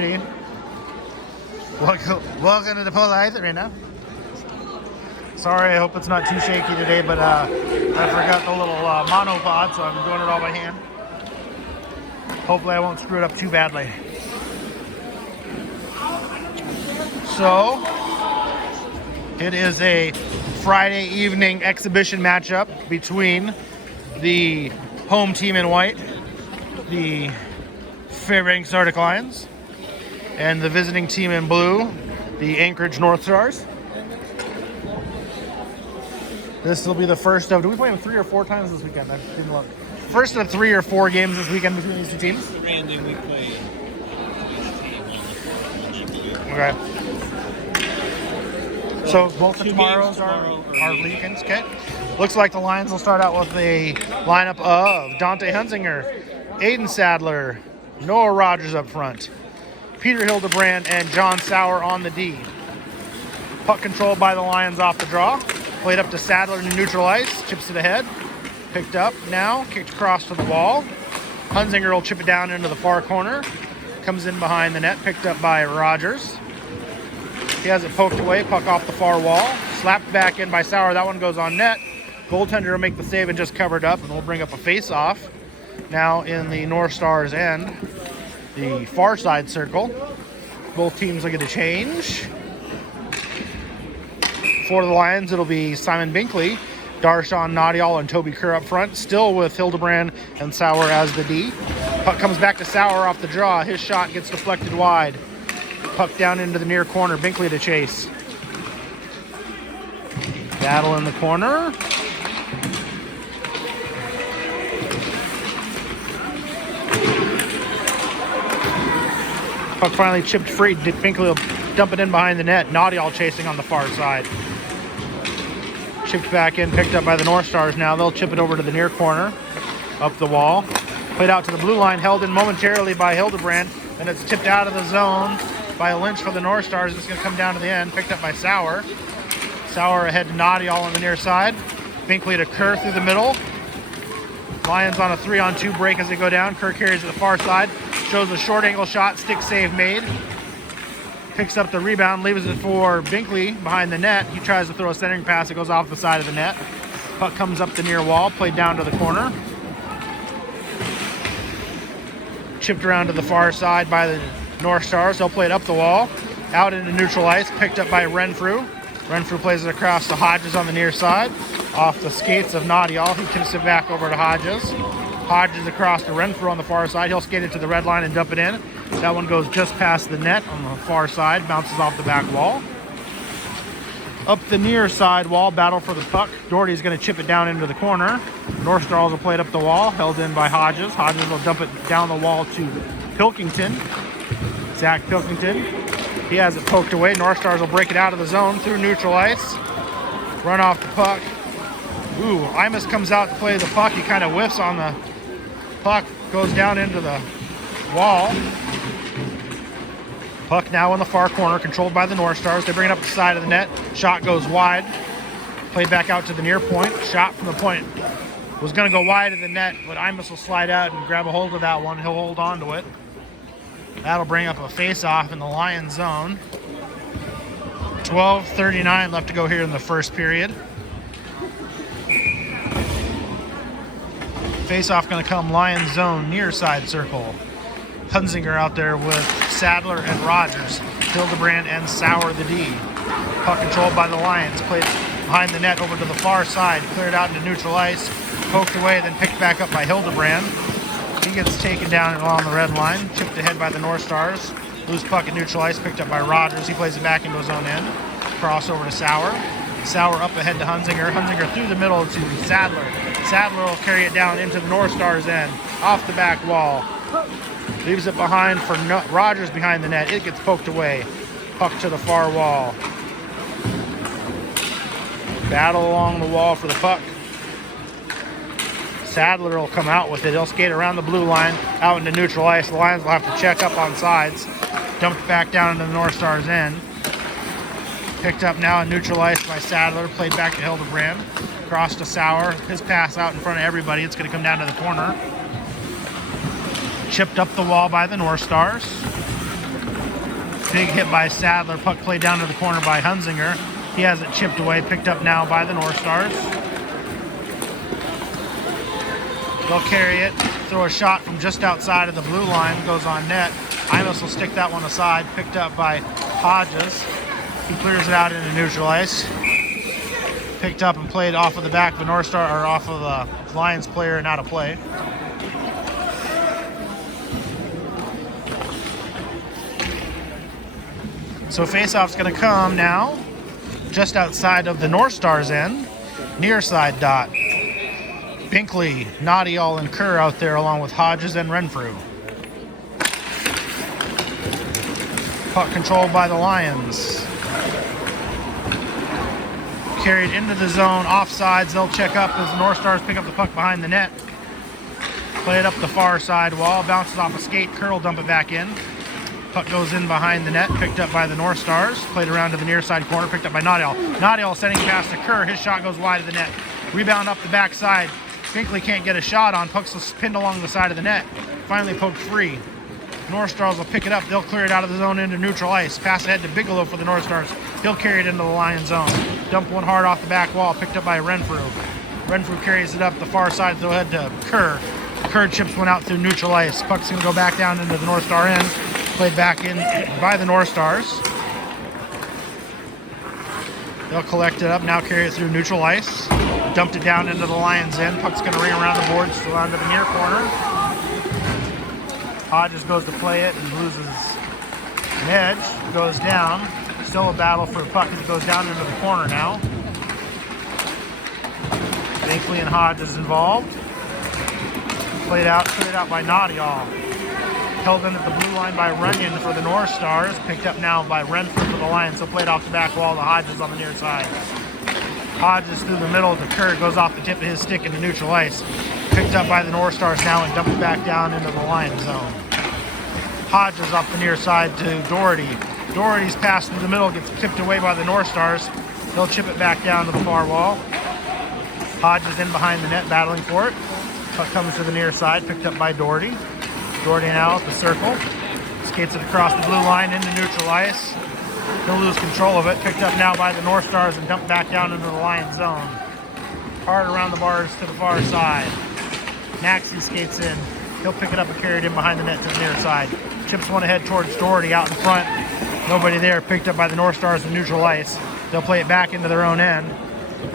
Alrighty. Welcome to the Polo Ice Arena. Sorry, I hope it's not too shaky today, but I forgot the little monopod, so I'm doing it all by hand. Hopefully I won't screw it up too badly. So, it is a Friday evening exhibition matchup between the home team in white, the Fairbanks Arctic Lions, and the visiting team in blue, the Anchorage Northstars. This will be the first of, do we play them 3 or 4 times this weekend? I didn't look. First of 3 or 4 games this weekend between these two teams. It's random, we play each team. Okay. So both of tomorrow's are weekends, okay? Looks like the Lions will start out with a lineup of Dante Hunzinger, Aiden Sadler, Noah Rogers up front, Peter Hildebrand, and John Sauer on the D. Puck controlled by the Lions off the draw. Played up to Sadler in neutral ice, chips it ahead. Picked up now, kicked across to the wall. Hunzinger will chip it down into the far corner. Comes in behind the net, picked up by Rogers. He has it poked away, puck off the far wall. Slapped back in by Sauer, that one goes on net. Goaltender will make the save and just covered up, and we'll bring up a face-off. Now in the Northstars end, the far side circle. Both teams will get a change. For the Lions, it'll be Simon Binkley, Darshawn Nadial, and Toby Kerr up front, still with Hildebrand and Sauer as the D. Puck comes back to Sauer off the draw. His shot gets deflected wide. Puck down into the near corner. Binkley to chase. Battle in the corner. Puck finally chipped free. Binkley will dump it in behind the net. Nadial chasing on the far side. Chipped back in, picked up by the Northstars now. They'll chip it over to the near corner, up the wall. Played out to the blue line, held in momentarily by Hildebrand. Then it's tipped out of the zone by Lynch for the Northstars. It's going to come down to the end, picked up by Sauer. Sauer ahead to Nadial on the near side. Binkley to Kerr through the middle. Lions on a 3-on-2 break as they go down. Kerr carries to the far side. Shows a short angle shot, stick save made. Picks up the rebound, leaves it for Binkley behind the net. He tries to throw a centering pass. It goes off the side of the net. Puck comes up the near wall, played down to the corner. Chipped around to the far side by the Northstars. They'll play it up the wall, out into neutral ice, picked up by Renfrew. Renfrew plays it across to Hodges on the near side. Off the skates of Nadial. He tips it back over to Hodges. Hodges across to Renfrew on the far side. He'll skate it to the red line and dump it in. That one goes just past the net on the far side, bounces off the back wall. Up the near side wall, battle for the puck. Doherty's going to chip it down into the corner. Northstars will play it up the wall, held in by Hodges. Hodges will dump it down the wall to Pilkington. Zach Pilkington. He has it poked away. Northstars will break it out of the zone through neutral ice. Run off the puck. Ooh, Imus comes out to play the puck. He kind of whiffs on the puck, goes down into the wall. Puck now in the far corner, controlled by the Northstars. They bring it up the side of the net. Shot goes wide. Played back out to the near point. Shot from the point was going to go wide of the net, but Imus will slide out and grab a hold of that one. He'll hold on to it. That'll bring up a face-off in the Lions zone. 12:39 left to go here in the first period. Face-off going to come Lions zone, near side circle. Hunzinger out there with Sadler and Rogers. Hildebrand and Sauer the D. Puck controlled by the Lions. Played behind the net over to the far side. Cleared out into neutral ice. Poked away, then picked back up by Hildebrand. He gets taken down along the red line. Chipped ahead by the Northstars. Loose puck at neutral ice. Picked up by Rogers. He plays it back into his own end. Cross over to Sauer. Sauer up ahead to Hunzinger. Hunzinger through the middle to Sadler. Sadler will carry it down into the Northstars end. Off the back wall. Leaves it behind for Rogers behind the net. It gets poked away. Puck to the far wall. Battle along the wall for the puck. Sadler will come out with it. He'll skate around the blue line, out into neutral ice. The Lions will have to check up on sides. Dumped back down into the Northstars end. Picked up now in neutral ice by Sadler. Played back to Hildebrand. Cross to Sauer. His pass out in front of everybody. It's going to come down to the corner. Chipped up the wall by the Northstars. Big hit by Sadler. Puck played down to the corner by Hunzinger. He has it chipped away, picked up now by the Northstars. They'll carry it, throw a shot from just outside of the blue line, goes on net. Imus will stick that one aside, picked up by Hodges. He clears it out into neutral ice. Picked up and played off of the back of the North Star, or off of the Lions player and out of play. So faceoff's going to come now just outside of the North Stars end, near side dot. Binkley, Nadial, and Kerr out there along with Hodges and Renfrew. Puck controlled by the Lions. Carried into the zone, offsides. They'll check up as the North Stars pick up the puck behind the net. Play it up the far side wall, bounces off a skate. Kerr will dump it back in. Puck goes in behind the net, picked up by the North Stars. Played around to the near side corner, picked up by Nadial. Nadial sending pass to Kerr. His shot goes wide of the net. Rebound up the backside. Binkley can't get a shot on. Puck's pinned along the side of the net. Finally poked free. North Stars will pick it up. They'll clear it out of the zone into neutral ice. Pass ahead to Bigelow for the North Stars. He'll carry it into the Lions zone. Dump one hard off the back wall, picked up by Renfrew. Renfrew carries it up the far side. They'll head to Kerr. Kerr chips one out through neutral ice. Puck's going to go back down into the North Star end. Played back in by the North Stars. They'll collect it up, now carry it through neutral ice. Dumped it down into the Lions' end. Puck's going to ring around the boards, around to the near corner. Hodges goes to play it and loses an edge. Goes down. Still a battle for the puck as it goes down into the corner now. Binkley and Hodges involved. Cleared out by Nadial. Held in at the blue line by Runyon for the North Stars. Picked up now by Renfrew for the Lions. So played off the back wall to Hodges on the near side. Hodges through the middle to Kerr. Goes off the tip of his stick into neutral ice. Picked up by the North Stars now and dumped back down into the Lions zone. Hodges off the near side to Doherty. Doherty's pass through the middle gets tipped away by the North Stars. They'll chip it back down to the far wall. Hodges in behind the net battling for it. Puck comes to the near side, picked up by Doherty. Doherty now at the circle. Skates it across the blue line into neutral ice. He'll lose control of it. Picked up now by the North Stars and dumped back down into the Lions zone. Hard around the bars to the far side. Maxey skates in. He'll pick it up and carry it in behind the net to the near side. Chips one ahead towards Doherty out in front. Nobody there. Picked up by the North Stars in neutral ice. They'll play it back into their own end.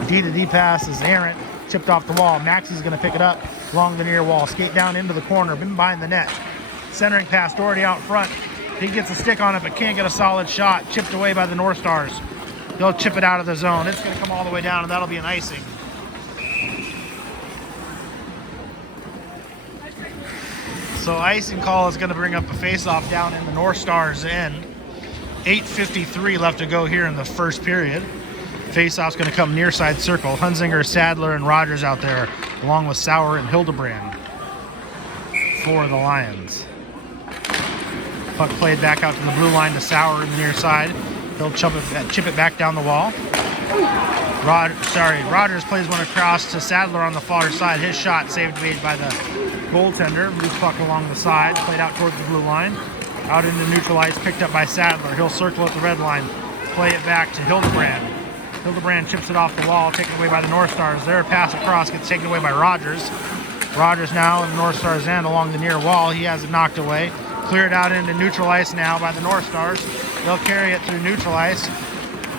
D-to-D pass is errant. Chipped off the wall. Maxey's going to pick it up along the near wall. Skate down into the corner. Been behind the net. Centering pass. Doherty out front. He gets a stick on it but can't get a solid shot. Chipped away by the North Stars. They'll chip it out of the zone. It's going to come all the way down and that'll be an icing. So icing call is going to bring up a face-off down in the North Stars end. 8:53 left to go here in the first period. Face-off's going to come near side circle. Hunzinger, Sadler, and Rogers out there, along with Sauer and Hildebrand for the Lions. Puck played back out to the blue line to Sauer in the near side. He'll chip it back down the wall. Rogers plays one across to Sadler on the far side. His shot saved made by the goaltender. Loose puck along the side, played out towards the blue line. Out into neutral ice, picked up by Sadler. He'll circle at the red line, play it back to Hildebrand. Hildebrand chips it off the wall, taken away by the North Stars. Their pass across gets taken away by Rogers. Rogers now in the North Stars end along the near wall. He has it knocked away. Cleared out into neutral ice now by the North Stars. They'll carry it through neutral ice.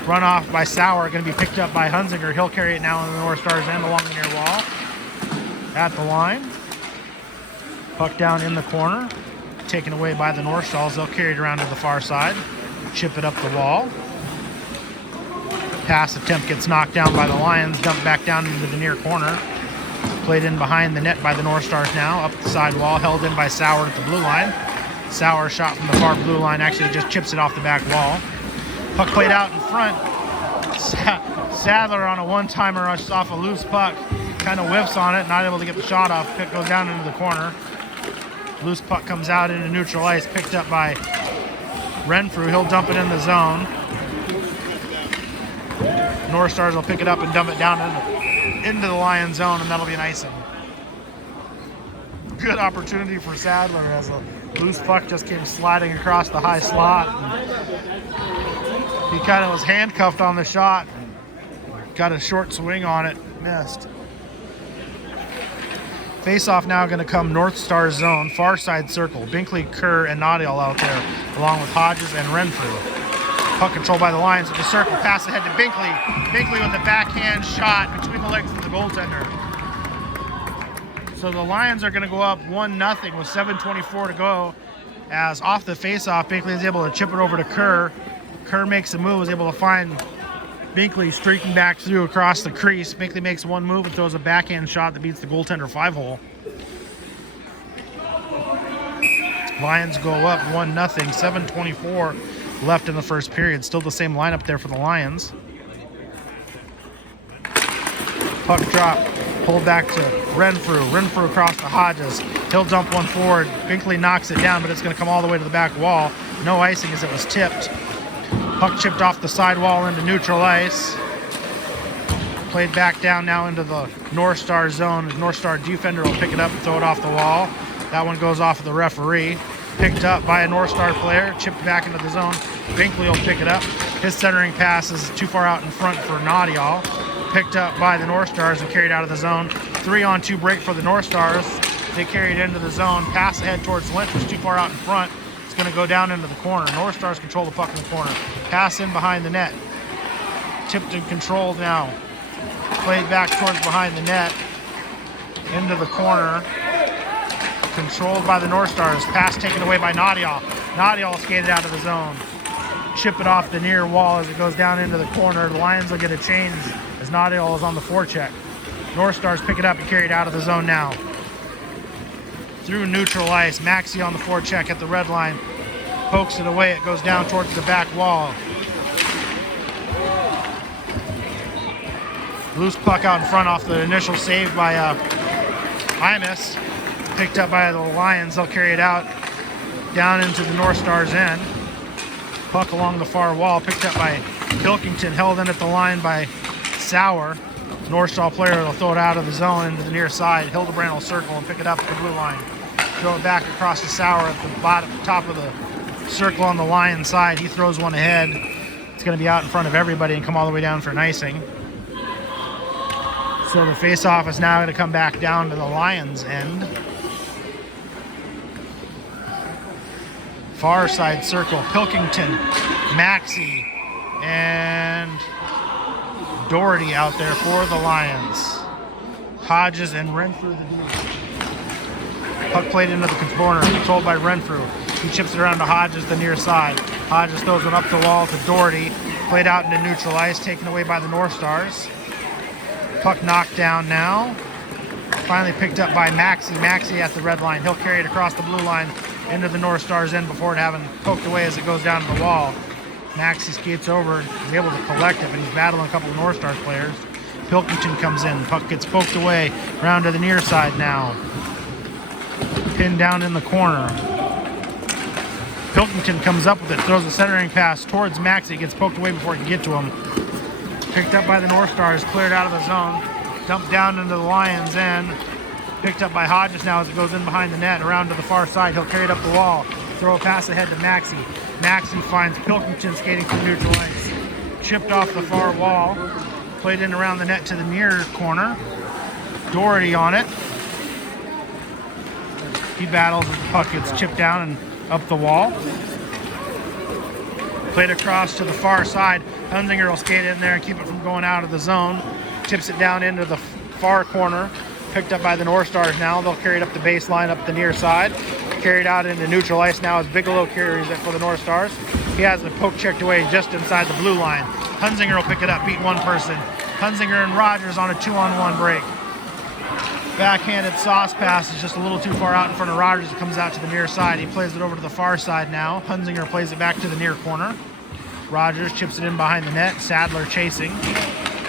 Run off by Sauer, going to be picked up by Hunzinger. He'll carry it now in the North Stars end along the near wall. At the line. Puck down in the corner. Taken away by the North Stars. They'll carry it around to the far side. Chip it up the wall. Pass attempt gets knocked down by the Lions. Dumped back down into the near corner. Played in behind the net by the North Stars now. Up the side wall. Held in by Sauer at the blue line. Sauer shot from the far blue line. Actually just chips it off the back wall. Puck played out in front. Sadler on a one-timer rushes off a loose puck. Kind of whiffs on it. Not able to get the shot off. Pick goes down into the corner. Loose puck comes out into neutral ice. Picked up by Renfrew. He'll dump it in the zone. North Stars will pick it up and dump it down into the Lions zone, and that'll be an icing. Good opportunity for Sadler as a Loose puck just came sliding across the high slot. He kind of was handcuffed on the shot. Got a short swing on it, missed. Face-off now going to come Northstars zone, far side circle. Binkley, Kerr, and Nadial out there, along with Hodges and Renfrew. Puck controlled by the Lions at the circle, pass ahead to Binkley. Binkley with a backhand shot between the legs of the goaltender. So the Lions are going to go up 1-0 with 7:24 to go. As off the face-off, Binkley is able to chip it over to Kerr. Kerr makes a move, is able to find Binkley streaking back through across the crease. Binkley makes one move and throws a backhand shot that beats the goaltender 5-hole. Lions go up 1-0, 7:24 left in the first period. Still the same lineup there for the Lions. Puck drop, pulled back to Renfrew. Renfrew across to Hodges. He'll dump one forward. Binkley knocks it down, but it's going to come all the way to the back wall. No icing as it was tipped. Puck chipped off the side wall into neutral ice. Played back down now into the North Star zone. The North Star defender will pick it up and throw it off the wall. That one goes off of the referee. Picked up by a North Star player, chipped back into the zone. Binkley will pick it up. His centering pass is too far out in front for Nadial. Picked up by the North Stars and carried out of the zone. 3-on-2 break for the North Stars. They carried into the zone. Pass ahead towards Lynch was too far out in front. It's going to go down into the corner. North Stars control the puck in the corner. Pass in behind the net. Tipped and controlled now. Played back towards behind the net. Into the corner. Controlled by the North Stars. Pass taken away by Nadial. Nadial skated out of the zone. Chip it off the near wall as it goes down into the corner. The Lions will get a change as Nadial is on the forecheck. North Stars pick it up and carry it out of the zone now. Through neutral ice. Maxey on the forecheck at the red line. Pokes it away. It goes down towards the back wall. Loose puck out in front off the initial save by Imus. Picked up by the Lions. They'll carry it out down into the North Stars end. Puck along the far wall. Picked up by Pilkington. Held in at the line by Sauer. North Star player will throw it out of the zone into the near side. Hildebrand will circle and pick it up at the blue line. Throw it back across to Sauer at the bottom, top of the circle on the Lions side. He throws one ahead. It's going to be out in front of everybody and come all the way down for an icing. So the face-off is now going to come back down to the Lions end. Far side circle, Pilkington, Maxey, and Doherty out there for the Lions. Hodges and Renfrew the D. Puck played into the corner, controlled by Renfrew. He chips it around to Hodges, the near side. Hodges throws it up the wall to Doherty. Played out into neutral ice, taken away by the North Stars. Puck knocked down now. Finally picked up by Maxey. Maxey at the red line. He'll carry it across the blue line into the North Stars end before it having poked away as it goes down to the wall. Maxey skates over, is able to collect it, but he's battling a couple of North Stars players. Pilkington comes in, puck gets poked away, round to the near side now. Pinned down in the corner. Pilkington comes up with it, throws a centering pass towards Maxey, gets poked away before it can get to him. Picked up by the North Stars, cleared out of the zone, dumped down into the Lions end. Picked up by Hodges now as it goes in behind the net, around to the far side. He'll carry it up the wall, throw a pass ahead to Maxey. Maxey finds Pilkington skating through neutral ice. Chipped off the far wall, played in around the net to the near corner. Doherty on it. He battles as the puck gets chipped down and up the wall. Played across to the far side. Hunzinger will skate in there and keep it from going out of the zone. Chips it down into the far corner. Picked up by the North Stars now. They'll carry it up the baseline, up the near side. Carried out into neutral ice now as Bigelow carries it for the North Stars. He has the poke checked away just inside the blue line. Hunzinger will pick it up, beat one person. Hunzinger and Rogers on a 2-on-1 break. Backhanded sauce pass is just a little too far out in front of Rogers. It comes out to the near side. He plays it over to the far side now. Hunzinger plays it back to the near corner. Rogers chips it in behind the net. Sadler chasing.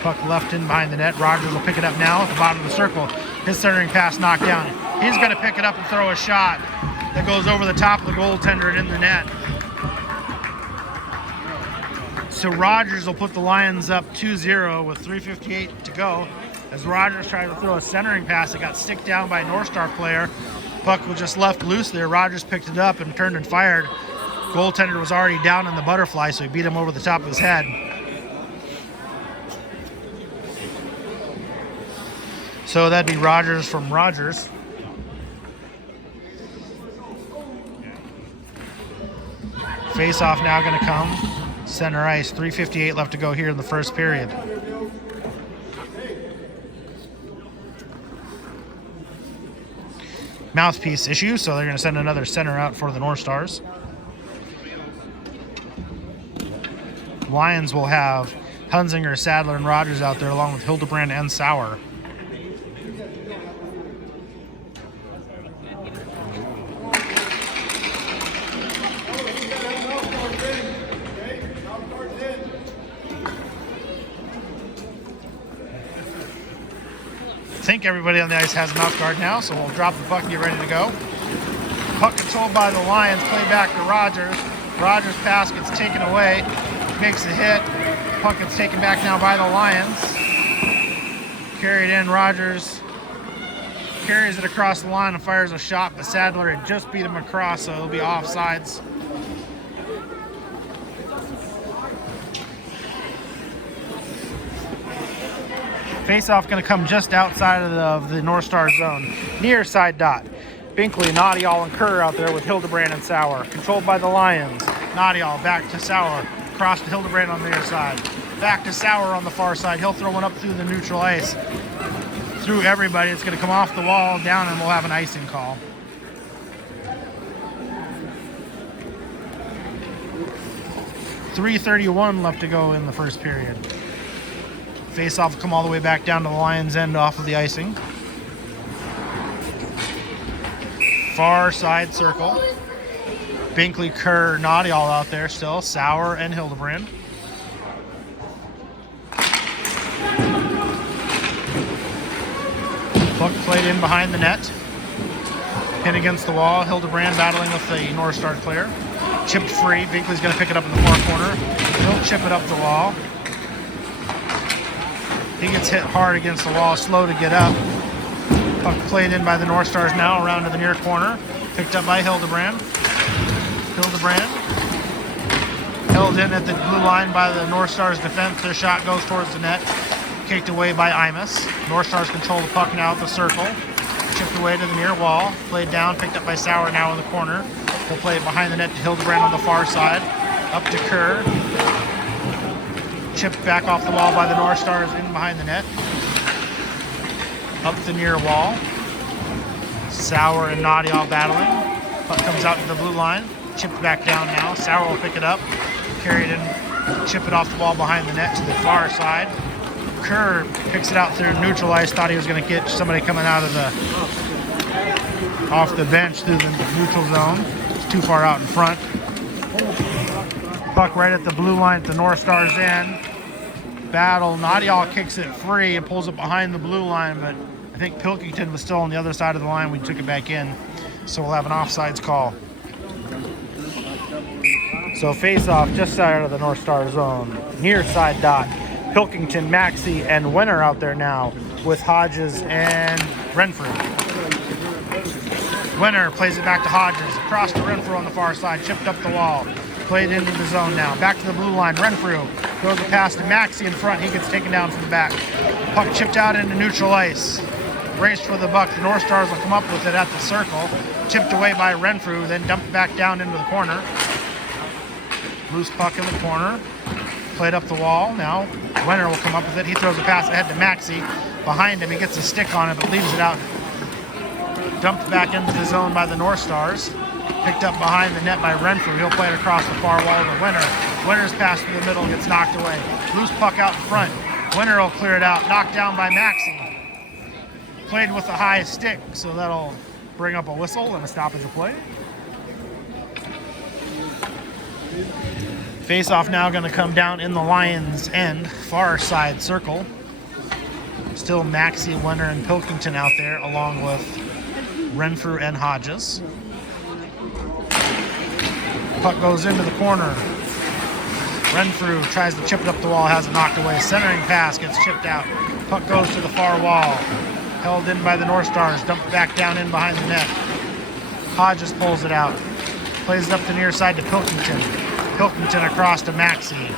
Puck left in behind the net. Rogers will pick it up now at the bottom of the circle. His centering pass knocked down. He's going to pick it up and throw a shot that goes over the top of the goaltender and in the net. So Rogers will put the Lions up 2-0 with 3:58 to go. As Rogers tried to throw a centering pass, it got sticked down by a North Star player. Puck was just left loose there. Rogers picked it up and turned and fired. Goaltender was already down in the butterfly, so he beat him over the top of his head. So that'd be Rogers from Rogers. Face-off now going to come. Center ice, 3:58 left to go here in the first period. Mouthpiece issue, so they're going to send another center out for the Northstars. Lions will have Hunzinger, Sadler, and Rogers out there along with Hildebrand and Sauer. I think everybody on the ice has a mouth guard now, so we'll drop the puck and get ready to go. Puck controlled by the Lions, play back to Rogers. Rogers' pass gets taken away, makes a hit. Puck gets taken back now by the Lions. Carried in, Rogers carries it across the line and fires a shot, but Sadler had just beat him across, so it'll be offsides. Face-off going to come just outside of the North Star zone, near side dot. Binkley, Nadial, and Kerr out there with Hildebrand and Sauer. Controlled by the Lions. Nadial back to Sauer, across to Hildebrand on the near side. Back to Sauer on the far side. He'll throw one up through the neutral ice. Through everybody, it's going to come off the wall, down, and we'll have an icing call. .331 left to go in the first period. Face-off will come all the way back down to the Lions' end off of the icing. Far side circle. Binkley, Kerr, Nadial out there still. Sauer and Hildebrand. Puck played in behind the net. Pin against the wall. Hildebrand battling with the North Star player. Chipped free. Binkley's going to pick it up in the far corner. He'll chip it up the wall. He gets hit hard against the wall, slow to get up. Puck played in by the North Stars now, around to the near corner. Picked up by Hildebrand. Hildebrand held in at the blue line by the North Stars defense. Their shot goes towards the net. Kicked away by Imus. North Stars control the puck now at the circle. Chipped away to the near wall. Played down, picked up by Sauer now in the corner. He'll play it behind the net to Hildebrand on the far side. Up to Kerr. Chipped back off the wall by the North Stars in behind the net. Up the near wall. Sauer and Nadial battling. Puck comes out to the blue line. Chipped back down now. Sauer will pick it up. Carry it in. Chip it off the wall behind the net to the far side. Kerr picks it out through neutral ice. Thought he was going to get somebody coming out of off the bench through the neutral zone. It's too far out in front. Puck right at the blue line at the North Stars end. Battle. Nadial kicks it free and pulls it behind the blue line, but I think Pilkington was still on the other side of the line when he took it back in. So we'll have an offsides call. So face-off just side of the North Star zone. Near side dot. Pilkington, Maxey, and Winner out there now with Hodges and Renfrew. Winner plays it back to Hodges. Across to Renfrew on the far side. Chipped up the wall. Played into the zone now. Back to the blue line. Renfrew throws a pass to Maxey in front. He gets taken down from the back. Puck chipped out into neutral ice. Race for the buck. The North Stars will come up with it at the circle. Chipped away by Renfrew, then dumped back down into the corner. Loose puck in the corner. Played up the wall. Now Winner will come up with it. He throws a pass ahead to Maxey. Behind him, he gets a stick on it, but leaves it out. Dumped back into the zone by the North Stars. Picked up behind the net by Renfrew. He'll play it across the far wall to Winner. Winner's pass to the middle gets knocked away. Loose puck out in front. Winner will clear it out. Knocked down by Maxey. Played with a high stick, so that'll bring up a whistle and a stoppage of play. Face-off now going to come down in the Lions' end, far side circle. Still Maxey, Winner, and Pilkington out there, along with Renfrew and Hodges. Puck goes into the corner. Renfrew tries to chip it up the wall, has it knocked away. Centering pass gets chipped out. Puck goes to the far wall. Held in by the North Stars, dumped back down in behind the net. Hodges pulls it out. Plays it up the near side to Pilkington. Pilkington across to Maxey.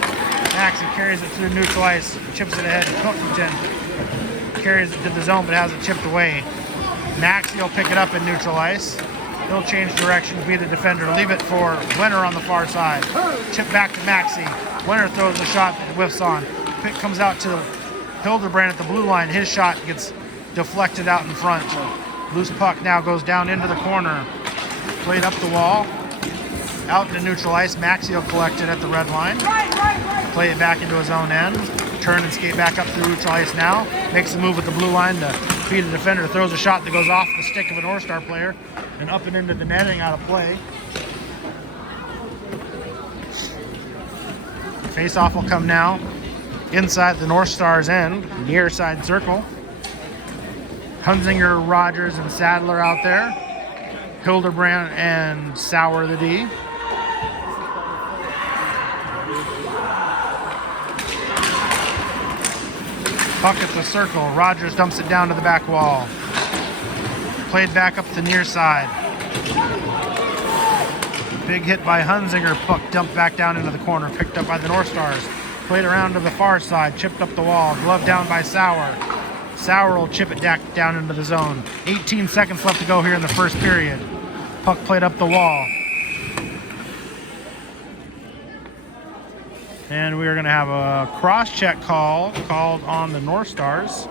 Maxey carries it through neutral ice, chips it ahead to Pilkington. Carries it to the zone, but has it chipped away. Maxey will pick it up in neutral ice. He'll change directions, be the defender. Leave it for Winter on the far side. Chip back to Maxey. Winter throws the shot that whiffs on. Pick comes out to Hildebrand at the blue line. His shot gets deflected out in front. Loose puck now goes down into the corner. Played up the wall. Out into neutral ice. Maxey will collect it at the red line. Play it back into his own end. Turn and skate back up through neutral ice now. Makes a move with the blue line to beat a defender. Throws a shot that goes off the stick of a Northstar player and up and into the netting out of play. Face-off will come now inside the Northstars end, near side circle. Hunzinger, Rogers, and Sadler out there. Hildebrand and Sauer the D. Puck at the circle. Rogers dumps it down to the back wall. Played back up the near side. Big hit by Hunzinger. Puck dumped back down into the corner. Picked up by the Northstars. Played around to the far side. Chipped up the wall. Glove down by Sauer. Sauer will chip it back down into the zone. 18 seconds left to go here in the first period. Puck played up the wall. And we are going to have a cross-check called on the Northstars.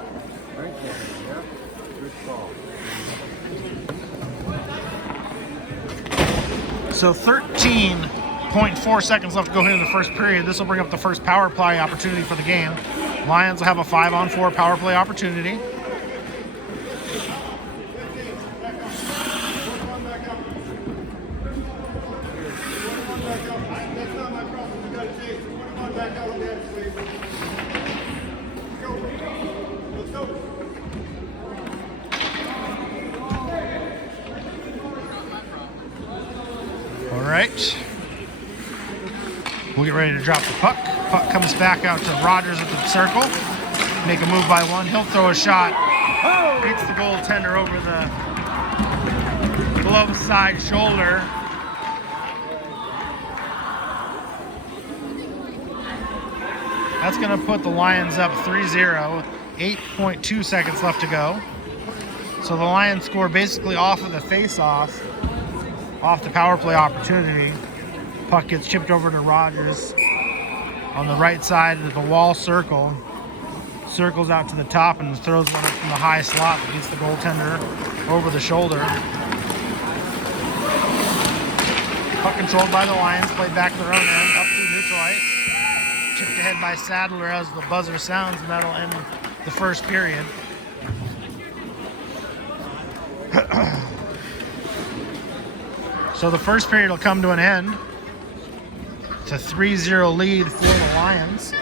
So 13.4 seconds left to go here in the first period. This will bring up the first power play opportunity for the game. Lions will have a 5-on-4 power play opportunity. All right. We'll get ready to drop the puck. Puck comes back out to Rogers at the circle. Make a move by one. He'll throw a shot. Beats the goaltender over the glove side shoulder. That's going to put the Lions up 3-0. 8.2 seconds left to go. So the Lions score basically off of the face-off, off the power play opportunity. Puck gets chipped over to Rogers on the right side of the wall circle. Circles out to the top and throws one up from the high slot that beats the goaltender over the shoulder. Puck controlled by the Lions, played back to their own end, up to neutral ice. Chipped ahead by Sadler as the buzzer sounds, and that'll end the first period. So the first period will come to an end. It's a 3-0 lead for the Lions.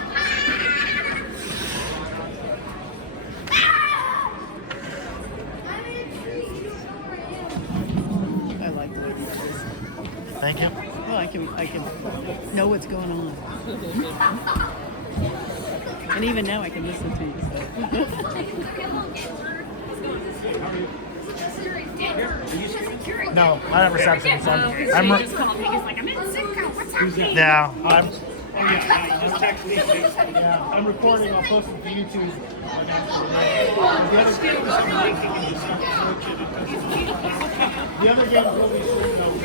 I like the way he does this. Thank you. Well, I can know what's going on. And even now I can listen to you. No, I have reception. So I'm just called me. He's like, I'm in Sitco. What's happening? yeah, I'm recording. I'll post it to YouTube. The other game will be soon, though.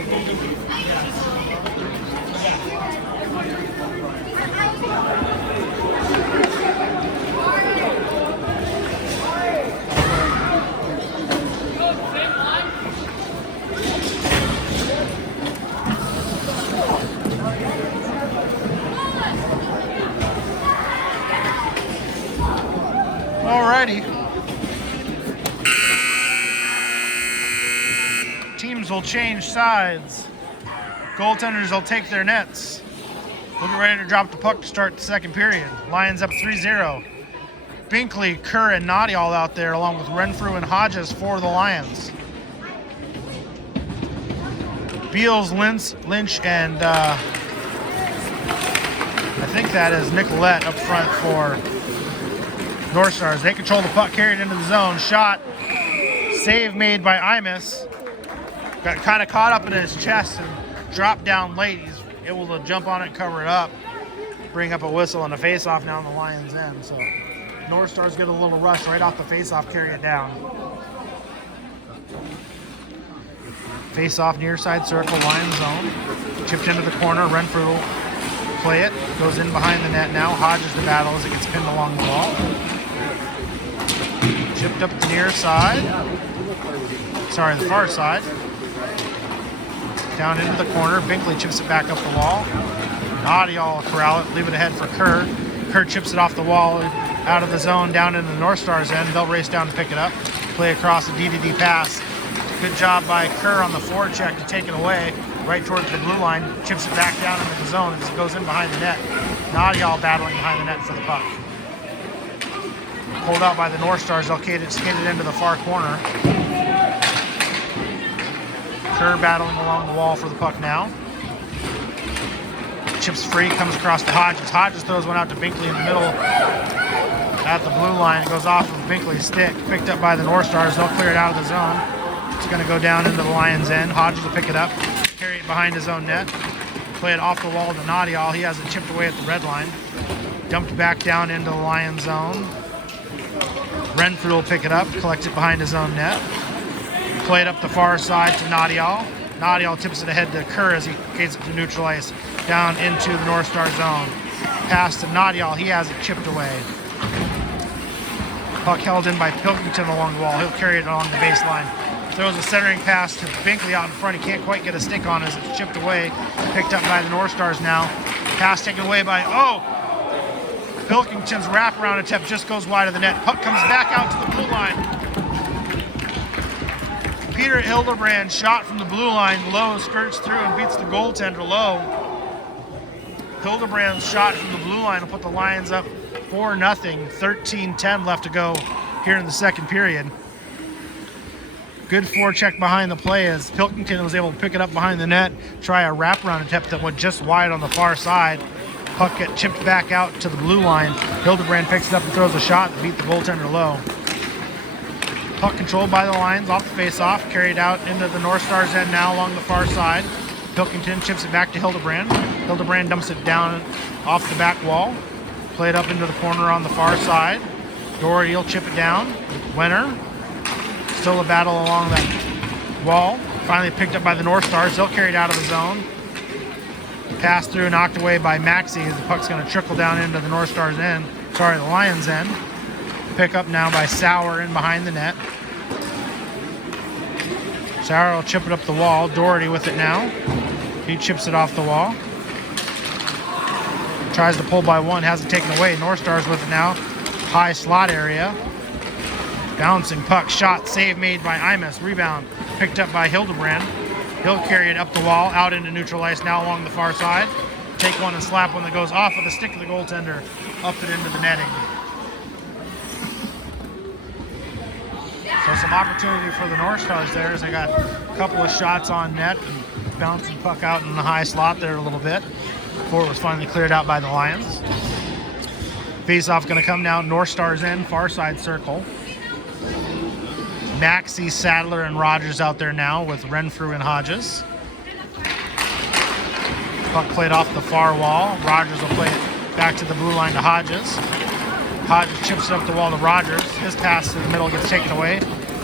alrighty. Teams will change sides. Goaltenders will take their nets. We'll get ready to drop the puck to start the second period. Lions up 3-0. Binkley, Kerr, and Noddy all out there, along with Renfrew and Hodges for the Lions. Beals, Lynch, and I think that is Nicolette up front for Northstars. They control the puck, carried into the zone. Shot, save made by Imus. got kind of caught up in his chest and dropped down late. He's able to jump on it and cover it up, bring up a whistle and a face-off now on the Lions' end. So Northstars get a little rush right off the face-off, carry it down. Face-off near side circle, Lions zone. Chipped into the corner, Renfrew will play it. Goes in behind the net now. Hodges the battle as it gets pinned along the wall. Chipped up the near side. Sorry, the far side. Down into the corner. Binkley chips it back up the wall. Nadial will corral it, leave it ahead for Kerr. Kerr chips it off the wall, out of the zone, down into the Northstars end. They'll race down to pick it up. Play across a D-to-D pass. Good job by Kerr on the forecheck to take it away right towards the blue line. Chips it back down into the zone as it goes in behind the net. Nadial battling behind the net for the puck. Pulled out by the Northstars. They'll skate it into the far corner. Kerr battling along the wall for the puck now. Chips free, comes across to Hodges. Hodges throws one out to Binkley in the middle at the blue line. It goes off of Binkley's stick. Picked up by the Northstars. They'll clear it out of the zone. It's going to go down into the Lions' end. Hodges will pick it up, carry it behind his own net. Play it off the wall to Nadial. He has it chipped away at the red line. Dumped back down into the Lions' zone. Renfrew will pick it up, collect it behind his own net. Play it up the far side to Nadial. Nadial tips it ahead to Kerr as he gets it to neutral ice down into the Northstar zone. Pass to Nadial. He has it chipped away. Puck held in by Pilkington along the wall. He'll carry it along the baseline. Throws a centering pass to Binkley out in front. He can't quite get a stick on as it's chipped away. Picked up by the Northstars now. Pass taken away by, Pilkington's wraparound attempt just goes wide of the net. Puck comes back out to the blue line. Peter Hildebrand shot from the blue line. Low skirts through and beats the goaltender low. Hildebrand's shot from the blue line will put the Lions up 4-0. 13-10 left to go here in the second period. Good forecheck behind the play as Pilkington was able to pick it up behind the net, try a wraparound attempt that went just wide on the far side. Puck get chipped back out to the blue line. Hildebrand picks it up and throws a shot to beat the goaltender low. Puck controlled by the Lions off the face-off, carried out into the Northstars end now along the far side. Pilkington chips it back to Hildebrand. Hildebrand dumps it down off the back wall. Played up into the corner on the far side. Doherty will chip it down. Wenner. Still a battle along that wall. Finally picked up by the Northstars. They'll carry it out of the zone. Pass through, knocked away by Maxey as the puck's going to trickle down into the Northstars end. Sorry, the Lions end. Pick up now by Sauer in behind the net. Sauer will chip it up the wall. Doherty with it now. He chips it off the wall. Tries to pull by one, has it taken away. Northstars with it now. High slot area. Bouncing puck, shot, save made by Imus. Rebound picked up by Hildebrand. He'll carry it up the wall, out into neutral ice now along the far side. Take one and slap one that goes off of the stick of the goaltender, up and into the netting. So some opportunity for the Northstars there as they got a couple of shots on net and bouncing puck out in the high slot there a little bit before it was finally cleared out by the Lions. Face-off going to come now, Northstars end, far side circle. Maxey, Sadler, and Rogers out there now with Renfrew and Hodges. Puck played off the far wall. Rogers will play it back to the blue line to Hodges. Hodges chips it up the wall to Rogers. His pass to the middle gets taken away.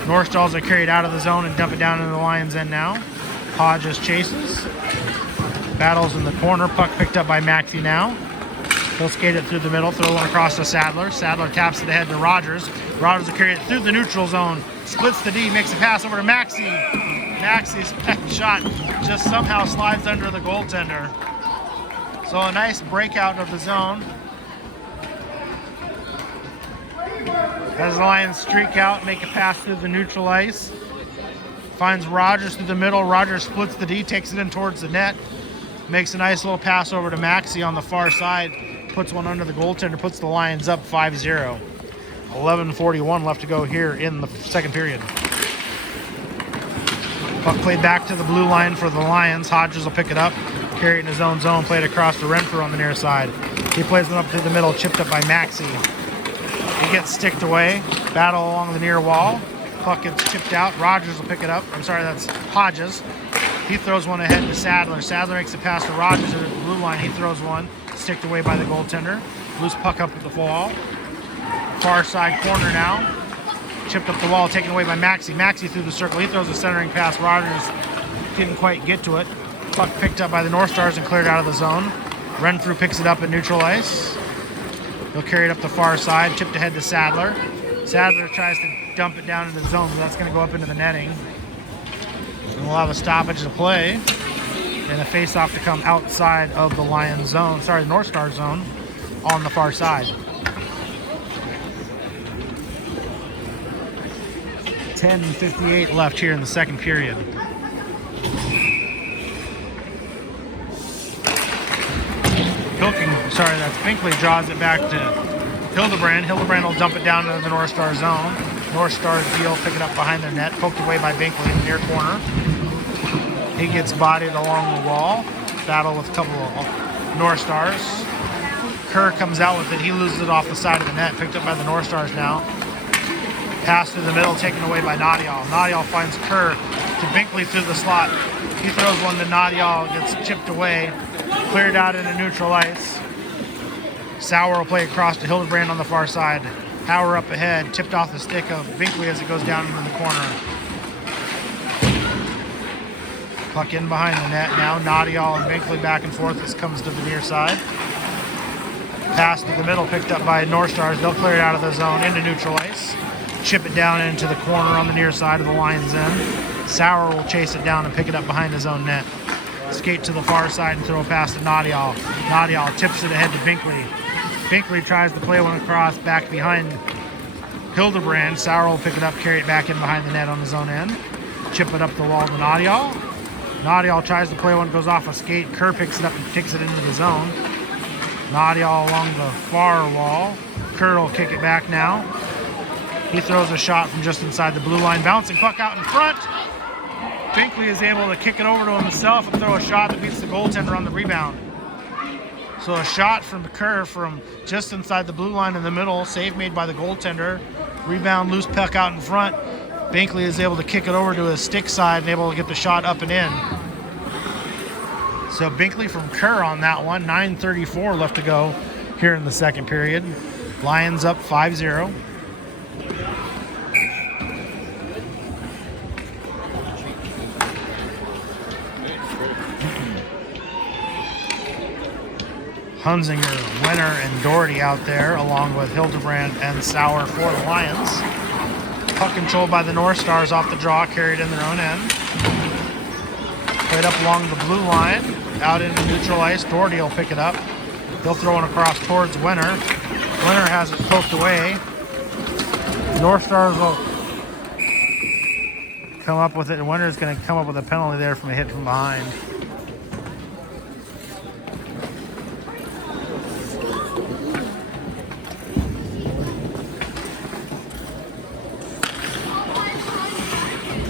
Northstars are carried out of the zone and dump it down into the Lions' end now. Hodges chases. Battles in the corner. Puck picked up by Maxey now. He'll skate it through the middle, throw one across to Sadler. Sadler taps it ahead to Rogers. Rogers will carry it through the neutral zone. Splits the D, makes a pass over to Maxey. Maxey's shot just somehow slides under the goaltender. So a nice breakout of the zone. As the Lions streak out, make a pass through the neutral ice. Finds Rogers through the middle. Rogers splits the D, takes it in towards the net. Makes a nice little pass over to Maxey on the far side. Puts one under the goaltender, puts the Lions up 5-0. 11:41 left to go here in the second period. Puck played back to the blue line for the Lions. Hodges will pick it up, carry it in his own zone, played across to Renfrew on the near side. He plays one up through the middle, chipped up by Maxey. He gets sticked away, battle along the near wall. Puck gets chipped out. Rogers will pick it up. I'm sorry, that's Hodges. He throws one ahead to Sadler. Sadler makes it pass to Rogers at the blue line. He throws one, sticked away by the goaltender. Loose puck up at the wall. Far side corner now. Chipped up the wall, taken away by Maxey. Maxey through the circle. He throws a centering pass. Rogers didn't quite get to it. Puck picked up by the Northstars and cleared out of the zone. Renfrew picks it up at neutral ice. He'll carry it up the far side. Chipped ahead to Sadler. Sadler tries to dump it down into the zone, but that's going to go up into the netting. And we'll have a stoppage to play and a face-off to come outside of the Lions zone. Sorry, the North Star zone on the far side. 10:58 left here in the second period. That's Binkley draws it back to Hildebrand. Hildebrand will dump it down into the North Star zone. North Stars deal, pick it up behind their net, poked away by Binkley in the near corner. He gets bodied along the wall. Battle with a couple of North Stars. Kerr comes out with it. He loses it off the side of the net. Picked up by the North Stars now. Pass through the middle, taken away by Nadial. Nadial finds Kerr to Binkley through the slot. He throws one to Nadial, gets chipped away. Cleared out into neutral ice. Sauer will play across to Hildebrand on the far side. Hauer up ahead, tipped off the stick of Binkley as it goes down into the corner. Puck in behind the net now. Nadial and Binkley back and forth. This comes to the near side. Pass to the middle, picked up by North Stars. They'll clear it out of the zone into neutral ice. Chip it down into the corner on the near side of the Lions end. Sauer will chase it down and pick it up behind his own net. Skate to the far side and throw a pass to Nadial. Nadial tips it ahead to Binkley. Binkley tries to play one across back behind Hildebrand. Sauer will pick it up, carry it back in behind the net on his own end. Chip it up the wall to Nadial. Nadial tries to play one, goes off a skate. Kerr picks it up and kicks it into the zone. Nadial along the far wall. Kerr will kick it back now. He throws a shot from just inside the blue line. Bouncing puck out in front. Binkley is able to kick it over to himself and throw a shot that beats the goaltender on the rebound. So a shot from the Kerr from just inside the blue line in the middle. Save made by the goaltender. Rebound, loose puck out in front. Binkley is able to kick it over to his stick side and able to get the shot up and in. So Binkley from Kerr on that one. 9:34 left to go here in the second period. Lions up 5-0. Hunzinger, Winner, and Doherty out there, along with Hildebrand and Sauer for the Lions. Puck controlled by the North Stars off the draw, carried in their own end. Played up along the blue line, out into neutral ice. Doherty will pick it up. He'll throw one across towards Winner. Winner has it poked away. North Stars will come up with it, and Winner's going to come up with a penalty there from a hit from behind.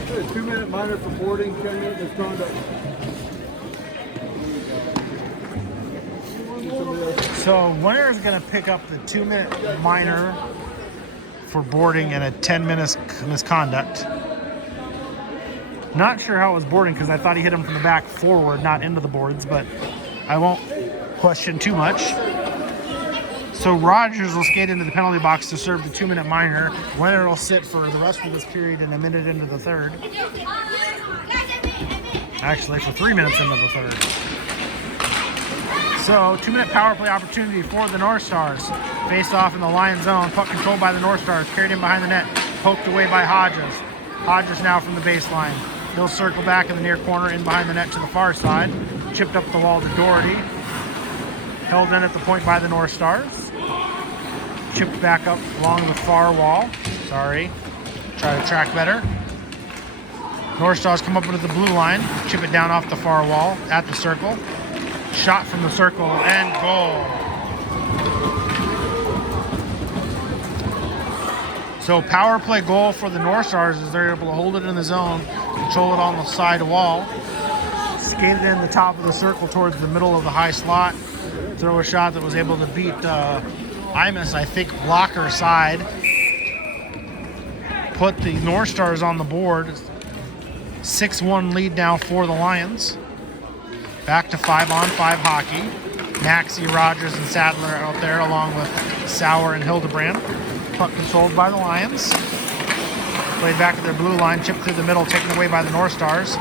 A 2-minute minor for boarding, 10-minute misconduct. So Winner is going to pick up the 2-minute minor for boarding and a 10-minute misconduct. Not sure how it was boarding because I thought he hit him from the back forward, not into the boards, but I won't question too much. So Rogers will skate into the penalty box to serve the 2-minute minor. Winner will sit for the rest of this period and a minute into the third. Actually, for 3 minutes into the third. So 2-minute power play opportunity for the North Stars. Faced off in the Lion zone. Puck controlled by the North Stars. Carried in behind the net. Poked away by Hodges. Hodges now from the baseline. He'll circle back in the near corner, in behind the net to the far side. Chipped up the wall to Doherty. Held in at the point by the North Stars. Chipped back up along the far wall. Sorry. Try to track better. North Stars come up into the blue line. Chip it down off the far wall at the circle. Shot from the circle and goal. So power play goal for the North Stars as they're able to hold it in the zone, control it on the side wall, skate it in the top of the circle towards the middle of the high slot, throw a shot that was able to beat Imus, I think, blocker side. put the Northstars on the board. 6-1 lead now for the Lions. Back to 5-on-5 hockey. Maxey, Rogers, and Sadler out there along with Sauer and Hildebrand. Puck controlled by the Lions. Played back to their blue line, chipped through the middle, taken away by the Northstars.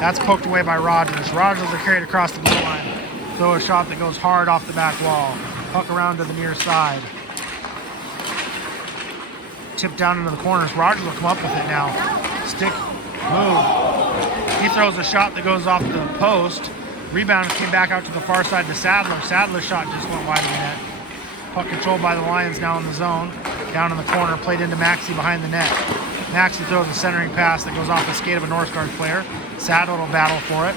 That's poked away by Rogers. Rogers will carry it across the blue line. Throw a shot that goes hard off the back wall. Puck around to the near side. Tipped down into the corners. Rogers will come up with it now. Stick, move. He throws a shot that goes off the post. Rebound came back out to the far side to Sadler. Sadler's shot just went wide of the net. Puck controlled by the Lions now in the zone. Down in the corner, played into Maxey behind the net. Maxey throws a centering pass that goes off the skate of a Northstars player. Sadler will battle for it.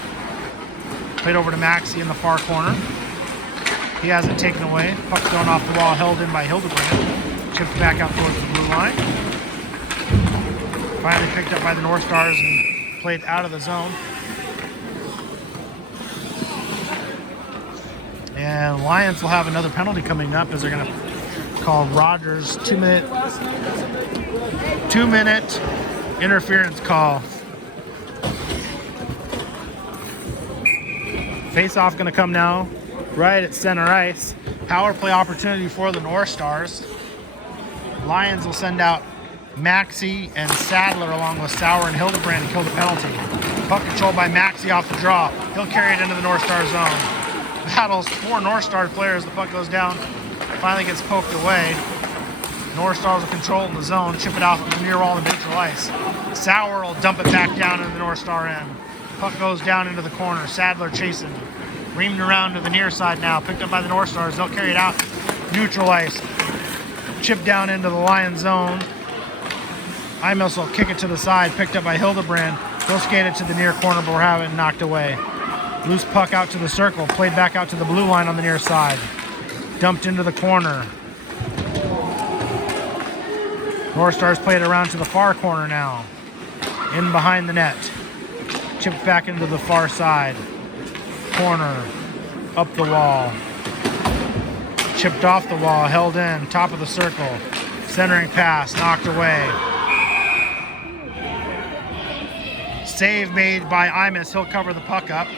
Played over to Maxey in the far corner. He has it taken away. Puck thrown off the wall, held in by Hildebrand. Chipped back out towards the blue line. Finally picked up by the Northstars and played out of the zone. And Lions will have another penalty coming up as they're going to call Rogers 2-minute interference call. Face-off going to come now right at center ice. Power play opportunity for the Northstars. Lions will send out Maxey and Sadler along with Sauer and Hildebrand to kill the penalty. Puck controlled by Maxey off the draw. He'll carry it into the Northstar zone. Battles 4 Northstar players. The puck goes down. Finally gets poked away. Northstars will control in the zone. Chip it off the near wall of neutral ice. Sauer will dump it back down into the Northstar end. Puck goes down into the corner. Sadler chasing. Reamed around to the near side now. Picked up by the Northstars. They'll carry it out. Neutral ice. Chip down into the Lion zone. Imus will kick it to the side. Picked up by Hildebrand. He'll skate it to the near corner, but we're having it knocked away. Loose puck out to the circle. Played back out to the blue line on the near side. Dumped into the corner. Northstars played around to the far corner now. In behind the net. Chipped back into the far side. Corner. Up the wall. Chipped off the wall. Held in. Top of the circle. Centering pass. Knocked away. Save made by Imus. He'll cover the puck up.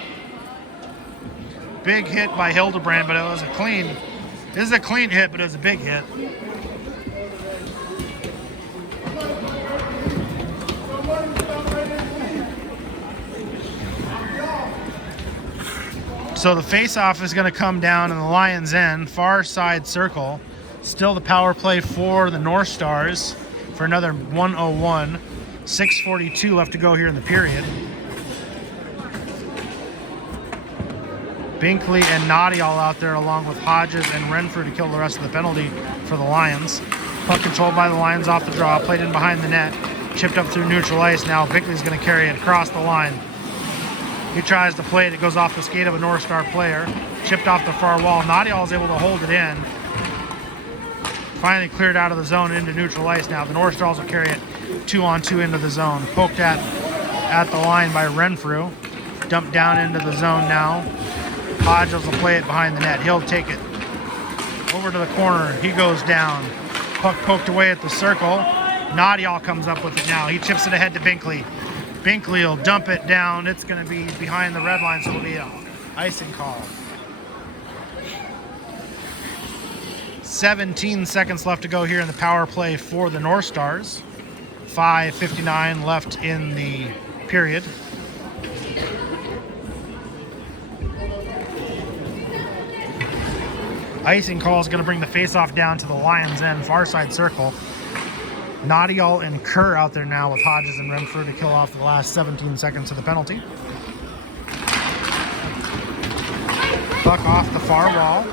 Big hit by Hildebrand, but it was a clean. This is a clean hit, but it was a big hit. So the face-off is going to come down in the Lions' end, far side circle. Still the power play for the Northstars for another 1:01. 6:42 left to go here in the period. Binkley and Noddy all out there along with Hodges and Renfrew to kill the rest of the penalty for the Lions. Puck controlled by the Lions off the draw, played in behind the net, chipped up through neutral ice. Now Binkley's going to carry it across the line. He tries to play it. It goes off the skate of a Northstar player. Chipped off the far wall. Nadial is able to hold it in. Finally cleared out of the zone into neutral ice now. The Northstars will carry it 2-on-2 into the zone. Poked at the line by Renfrew. Dumped down into the zone now. Hodges will play it behind the net. He'll take it over to the corner. He goes down. Puck poked away at the circle. Nadial comes up with it now. He chips it ahead to Binkley. Binkley will dump it down. It's going to be behind the red line, so it'll be an icing call. 17 seconds left to go here in the power play for the Northstars. 5:59 left in the period. Icing call is going to bring the face-off down to the Lions' end, far side circle. Nadial and Kerr out there now with Hodges and Renfrew to kill off the last 17 seconds of the penalty. Puck off the far wall.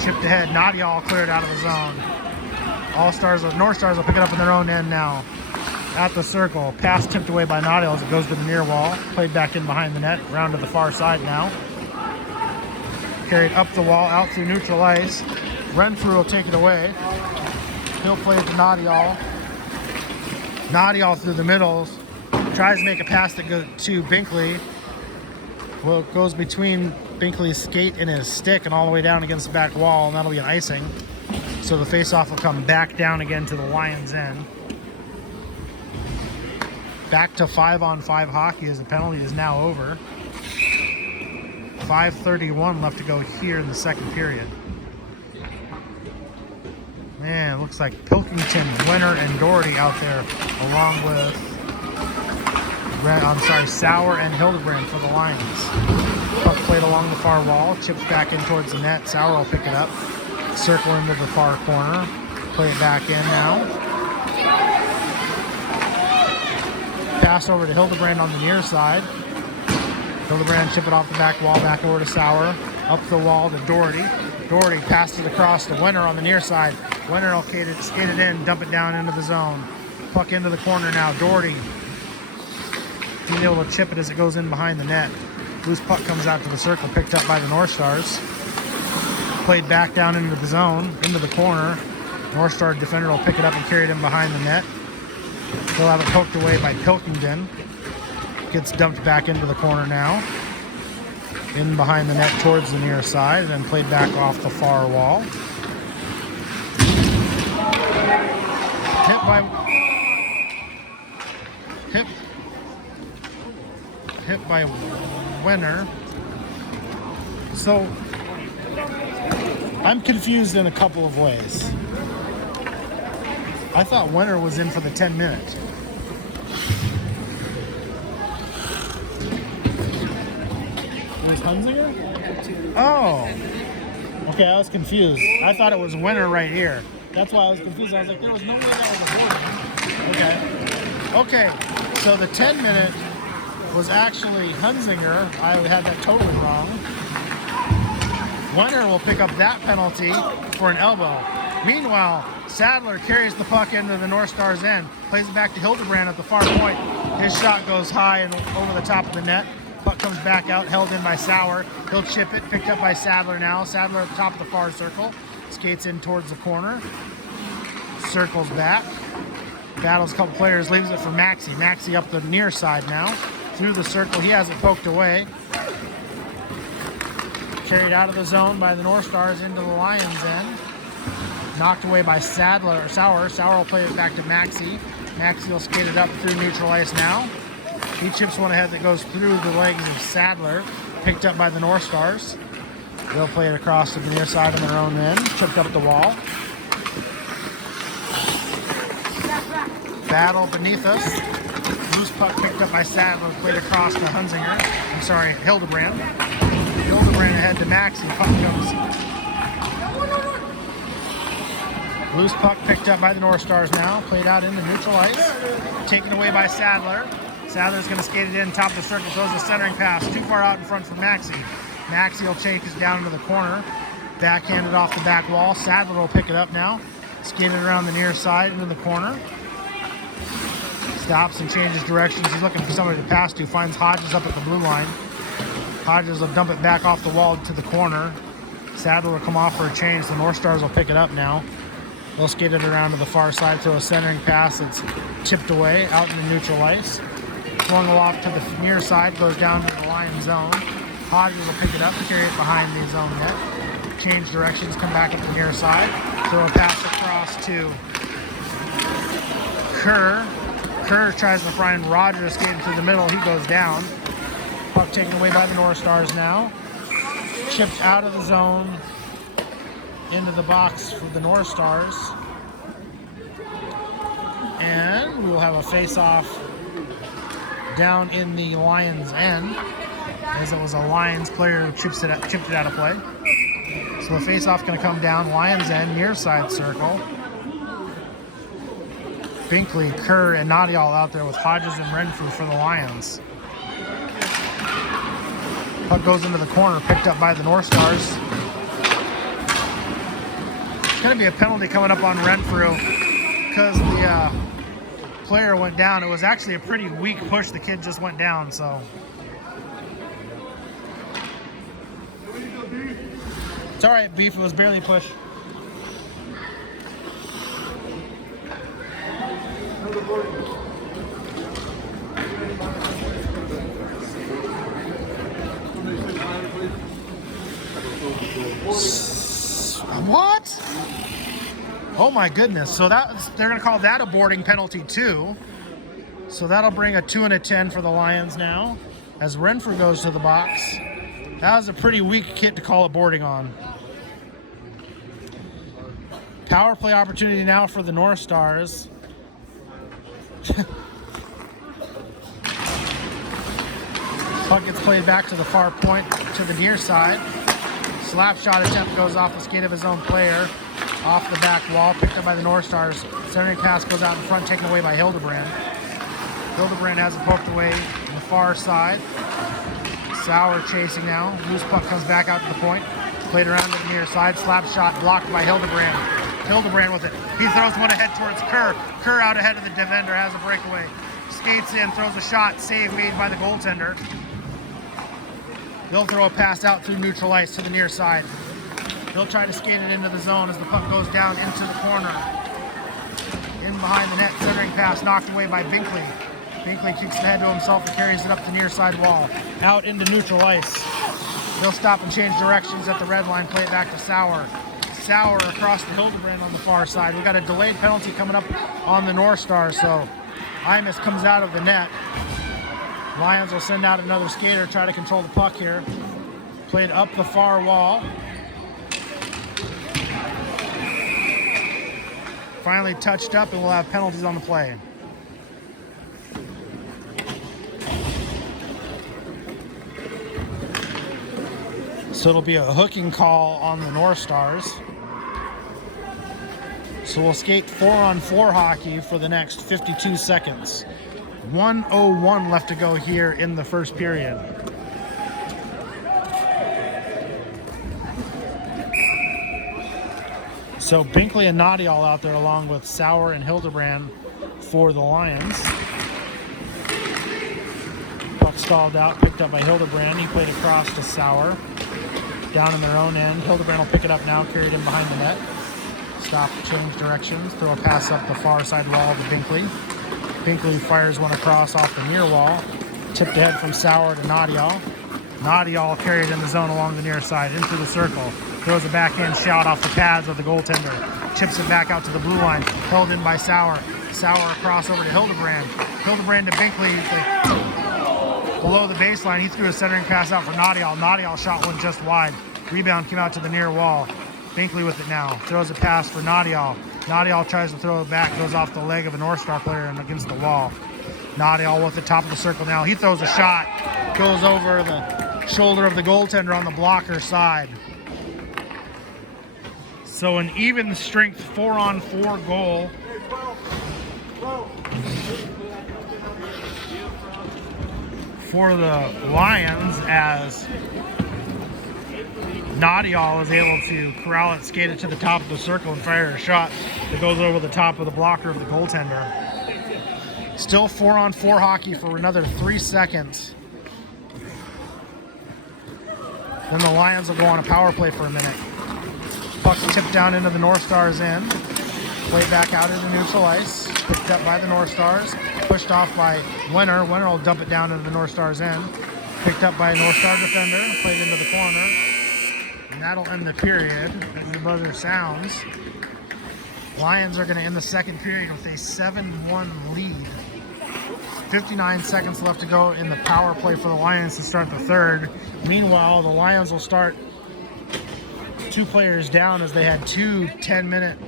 Chipped ahead. Nadial cleared out of the zone. Northstars will pick it up in their own end now. At the circle. Pass tipped away by Nadial as it goes to the near wall. Played back in behind the net. Round to the far side now. Carried up the wall, out through neutral ice. Renfrew will take it away. He'll play it to Nadial. Nadial through the middle. Tries to make a pass that goes to Binkley. Well, it goes between Binkley's skate and his stick and all the way down against the back wall, and that'll be an icing. So the face-off will come back down again to the Lions' end. Back to 5-on-5 hockey as the penalty is now over. 5:31 left to go here in the second period. Man, it looks like Pilkington, Winner, and Doherty out there, along with Sauer and Hildebrand for the Lions. Puck played along the far wall, chips back in towards the net. Sauer will pick it up, circle into the far corner, play it back in now. Pass over to Hildebrand on the near side. Hildebrand chip it off the back wall, back over to Sauer. Up the wall to Doherty. Doherty passes it across to Winner on the near side. Winner will skate it in, dump it down into the zone. Puck into the corner now. Doherty being able to chip it as it goes in behind the net. Loose puck comes out to the circle, picked up by the Northstars. Played back down into the zone, into the corner. Northstar defender will pick it up and carry it in behind the net. He'll have it poked away by Pilkington. Gets dumped back into the corner now. In behind the net towards the near side, and then played back off the far wall. Hit by Winner. So I'm confused in a couple of ways. I thought Winner was in for the 10-minute. Was Hunzinger? Oh. Okay, I was confused. I thought it was Winner right here. That's why I was confused. I was like, there was no way that was a warning. Okay, so the 10-minute was actually Hunzinger. I had that totally wrong. Winner will pick up that penalty for an elbow. Meanwhile, Sadler carries the puck into the Northstars end, plays it back to Hildebrand at the far point. His shot goes high and over the top of the net. Puck comes back out, held in by Sauer. He'll chip it, picked up by Sadler now. Sadler at the top of the far circle, skates in towards the corner, circles back, battles a couple players, leaves it for Maxey. Maxey up the near side now, through the circle. He has it poked away. Carried out of the zone by the Northstars into the Lions' end. Knocked away by Sauer. Sauer will play it back to Maxey. Maxey will skate it up through neutral ice now. He chips one ahead that goes through the legs of Sadler. Picked up by the Northstars. They'll play it across to the near side on their own end. Chipped up the wall. Battle beneath us. Loose puck picked up by Sadler. Played across to Hildebrand. Hildebrand ahead to Maxey. Puck comes. Loose puck picked up by the Northstars now. Played out into neutral ice. Taken away by Sadler. Sadler's going to skate it in, top of the circle. Throws a centering pass. Too far out in front for Maxey. Maxey will take it down into the corner. Backhanded off the back wall. Sadler will pick it up now. Skate it around the near side into the corner. Stops and changes directions. He's looking for somebody to pass to. Finds Hodges up at the blue line. Hodges will dump it back off the wall to the corner. Sadler will come off for a change. The Northstars will pick it up now. They'll skate it around to the far side, throw a centering pass that's tipped away out in the neutral ice. Swung off to the near side, goes down to the Lion zone. Hodges will pick it up and carry it behind the zone net. Change directions, come back up the near side. Throw a pass across to Kerr. Kerr tries to find Rogers skating through the middle. He goes down. Puck taken away by the Northstars now. Chipped out of the zone into the box for the Northstars. And we will have a face-off down in the Lions' end, as it was a Lions player who chipped it out of play. So the face-off going to come down Lions' end, near side circle. Binkley, Kerr, and Nadial out there with Hodges and Renfrew for the Lions. Puck goes into the corner, picked up by the Northstars. It's going to be a penalty coming up on Renfrew because the player went down. It was actually a pretty weak push. The kid just went down, so. It's all right, Beef. It was barely a push. What? Oh my goodness. So they're going to call that a boarding penalty too. So that'll bring a 2 and a 10 for the Lions now, as Renfrew goes to the box. That was a pretty weak kit to call it boarding on. Power play opportunity now for the Northstars. Puck gets played back to the far point to the near side. Slap shot attempt goes off the skate of his own player. Off the back wall, picked up by the Northstars. Centering pass goes out in front, taken away by Hildebrand. Hildebrand has it poked away on the far side. Sauer chasing now. Loose puck comes back out to the point. Played around to the near side. Slap shot blocked by Hildebrand. Hildebrand with it. He throws one ahead towards Kerr. Kerr out ahead of the defender, has a breakaway. Skates in, throws a shot. Save made by the goaltender. They'll throw a pass out through neutral ice to the near side. He'll try to skate it into the zone as the puck goes down into the corner. In behind the net, centering pass knocked away by Binkley. Binkley kicks it ahead to himself and carries it up the near side wall. Out into neutral ice. They'll stop and change directions at the red line, play it back to Sauer. Sauer across the Hildebrand on the far side. We got a delayed penalty coming up on the Northstars, so Imus comes out of the net. Lions will send out another skater, try to control the puck here. Played up the far wall. Finally touched up, and we'll have penalties on the play. So it'll be a hooking call on the Northstars. So we'll skate 4-on-4 hockey for the next 52 seconds. 1:01 left to go here in the first period. So Binkley and Nadial out there along with Sauer and Hildebrand for the Lions. Puck stalled out, picked up by Hildebrand. He played across to Sauer. Down in their own end. Hildebrand will pick it up now, carried in behind the net. Stop, change directions, throw a pass up the far side wall to Binkley. Binkley fires one across off the near wall. Tipped ahead from Sauer to Nadial. Nadial carried in the zone along the near side, into the circle. Throws a backhand shot off the pads of the goaltender. Chips it back out to the blue line. Held in by Sauer. Sauer across over to Hildebrand. Hildebrand to Binkley. Below the baseline, he threw a centering pass out for Nadial. Nadial shot one just wide. Rebound came out to the near wall. Binkley with it now. Throws a pass for Nadial. Nadial tries to throw it back. Goes off the leg of a Northstar player and against the wall. Nadial with the top of the circle now. He throws a shot. Goes over the shoulder of the goaltender on the blocker side. So an even strength 4-on-4 goal. For the Lions, as Nadial is able to corral it, skate it to the top of the circle, and fire a shot that goes over the top of the blocker of the goaltender. Still 4-on-4 hockey for another 3 seconds. Then the Lions will go on a power play for a minute. Puck tipped down into the Northstars end. Played back out into neutral ice. Picked up by the Northstars. Pushed off by Winner. Winner will dump it down into the Northstars end. Picked up by a Northstar defender. Played into the corner. And that'll end the period as the buzzer sounds. Lions are going to end the second period with a 7-1 lead. 59 seconds left to go in the power play for the Lions to start the third. Meanwhile, the Lions will start 2 players down as they had 2 10-minute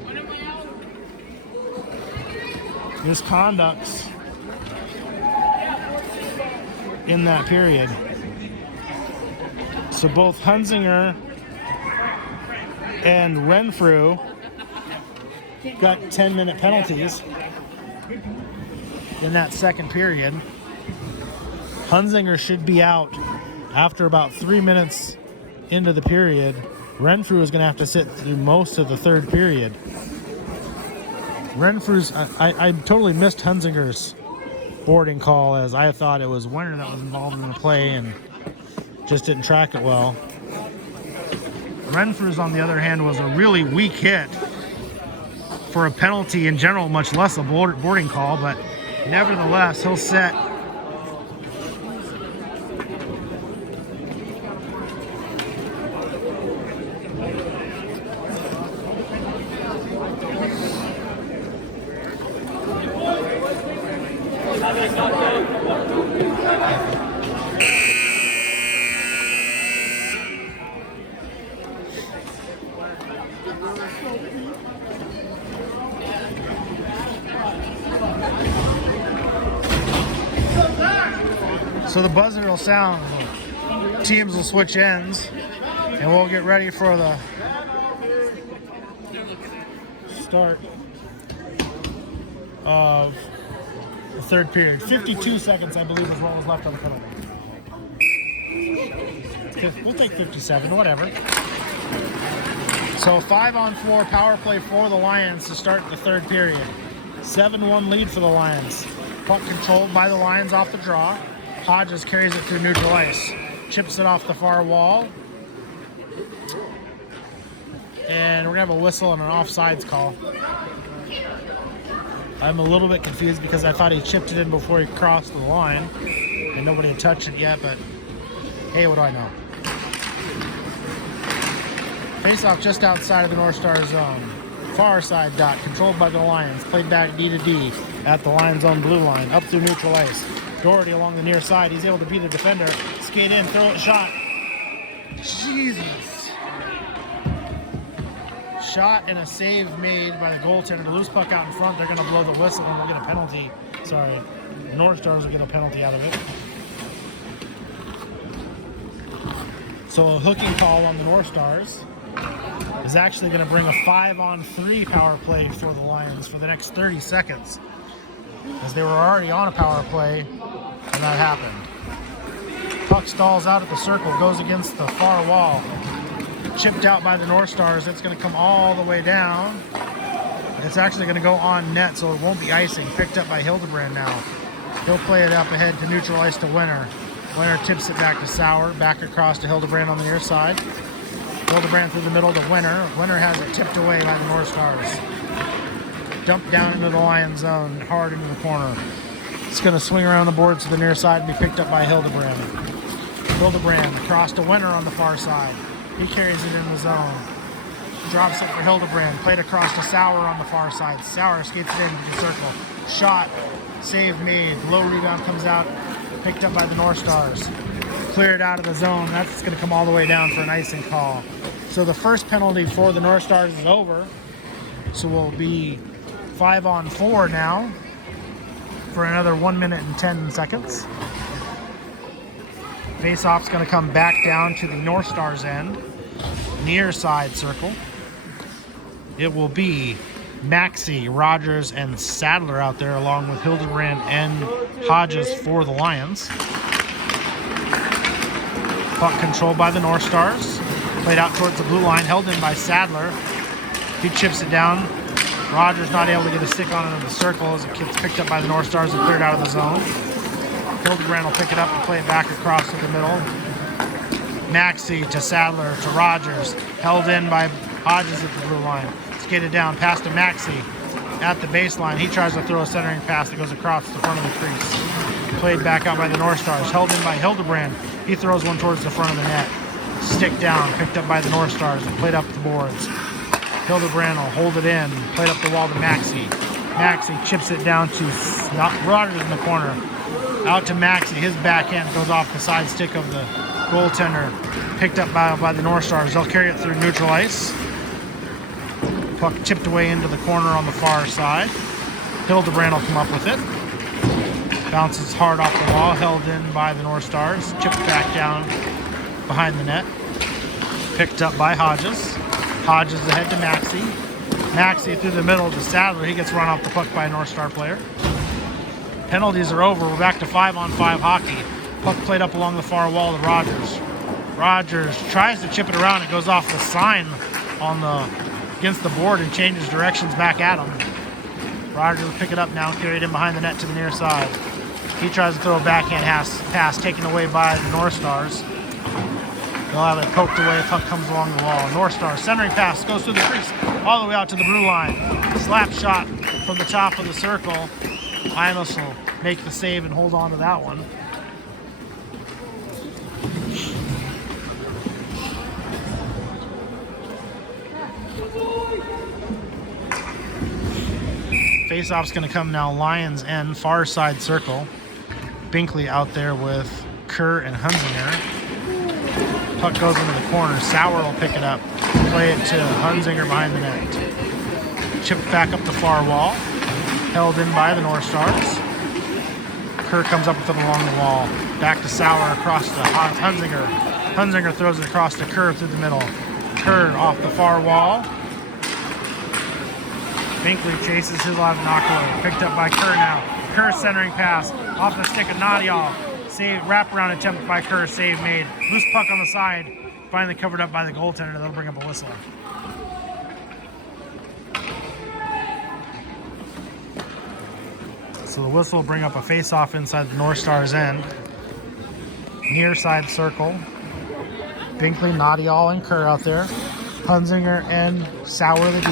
misconducts in that period. So both Hunzinger and Renfrew got 10-minute penalties in that second period. Hunzinger should be out after about 3 minutes into the period. Renfrew is going to have to sit through most of the third period. Renfrew's, I totally missed Hunzinger's boarding call, as I thought it was Winter that was involved in the play and just didn't track it well. Renfrew's, on the other hand, was a really weak hit for a penalty in general, much less a boarding call, but nevertheless, he'll set. buzzer will sound, teams will switch ends, and we'll get ready for the start of the third period. 52 seconds, I believe, is what was left on the penalty. We'll take 57, whatever. So 5-on-4 power play for the Lions to start the third period. 7-1 lead for the Lions. Puck controlled by the Lions off the draw. Hodges carries it through neutral ice. Chips it off the far wall. And we're going to have a whistle and an offsides call. I'm a little bit confused because I thought he chipped it in before he crossed the line. And nobody had touched it yet, but hey, what do I know? Face-off just outside of the Northstars zone. Far side dot, controlled by the Lions. Played back D to D at the Lions own blue line, up through neutral ice. Doherty along the near side. He's able to beat the defender. Skate in, throw it, shot. Jesus. Shot and a save made by the goaltender. The loose puck out in front. They're going to blow the whistle and we'll get a penalty. Sorry. The Northstars will get a penalty out of it. So a hooking call on the Northstars is actually going to bring a 5-on-3 power play for the Lions for the next 30 seconds. As they were already on a power play when that happened. Puck stalls out at the circle, goes against the far wall. Chipped out by the Northstars. It's going to come all the way down. It's actually going to go on net, so it won't be icing. Picked up by Hildebrand now. He'll play it up ahead to neutral ice to Winter. Winter tips it back to Sauer, back across to Hildebrand on the near side. Hildebrand through the middle to Winter. Winter has it tipped away by the Northstars. Dumped down into the Lions zone, hard into the corner. It's going to swing around the boards to the near side and be picked up by Hildebrand. Hildebrand across to Winter on the far side. He carries it in the zone. Drops it for Hildebrand. Played across to Sauer on the far side. Sauer skates it into the circle. Shot. Save made. Low rebound comes out. Picked up by the Northstars. Cleared out of the zone. That's going to come all the way down for an icing call. So the first penalty for the Northstars is over. So we'll be 5-on-4 now for another 1 minute and 10 seconds. Face-off's going to come back down to the Northstars end. Near side circle. It will be Maxey, Rogers, and Sadler out there along with Hildebrand and Hodges for the Lions. Puck controlled by the Northstars. Played out towards the blue line, held in by Sadler. He chips it down. Rogers not able to get a stick on it in the circle as it gets picked up by the Northstars and cleared out of the zone. Hildebrand will pick it up and play it back across to the middle. Maxey to Sadler to Rogers. Held in by Hodges at the blue line. Skated down past to Maxey at the baseline. He tries to throw a centering pass that goes across the front of the crease. Played back out by the Northstars. Held in by Hildebrand. He throws one towards the front of the net. Stick down. Picked up by the Northstars and played up the boards. Hildebrand will hold it in. Played up the wall to Maxey. Maxey chips it down to Rogers in the corner. Out to Maxey. His backhand goes off the side stick of the goaltender. Picked up by the Northstars. They'll carry it through neutral ice. Puck chipped away into the corner on the far side. Hildebrand will come up with it. Bounces hard off the wall. Held in by the Northstars. Chipped back down behind the net. Picked up by Hodges. Hodges ahead to Maxey. Maxey through the middle to Sadler. He gets run off the puck by a Northstar player. Penalties are over. We're back to 5-on-5 hockey. Puck played up along the far wall to Rogers. Rogers tries to chip it around. It goes off the sign on against the board and changes directions back at him. Rogers will pick it up now, carry it in behind the net to the near side. He tries to throw a backhand pass taken away by the Northstars. They'll have it poked away. Puck comes along the wall. Northstars centering pass goes through the crease all the way out to the blue line. Slap shot from the top of the circle. Imus will make the save and hold on to that one. Face-off's going to come now Lions end, far side circle. Binkley out there with Kerr and Hunzinger. Puck goes into the corner. Sauer will pick it up. Play it to Hunzinger behind the net. Chipped back up the far wall. Held in by the Northstars. Kerr comes up with it along the wall. Back to Sauer across to Hunzinger. Hunzinger throws it across to Kerr through the middle. Kerr off the far wall. Binkley chases his left knockaway. Picked up by Kerr now. Kerr centering pass off the stick of Nadial. Save, wraparound attempt by Kerr. Save made. Loose puck on the side. Finally covered up by the goaltender. That'll bring up a whistle. So the whistle will bring up a face-off inside the Northstars end. Near side circle. Binkley, Nadial, and Kerr out there. Hunzinger and Sauer the D.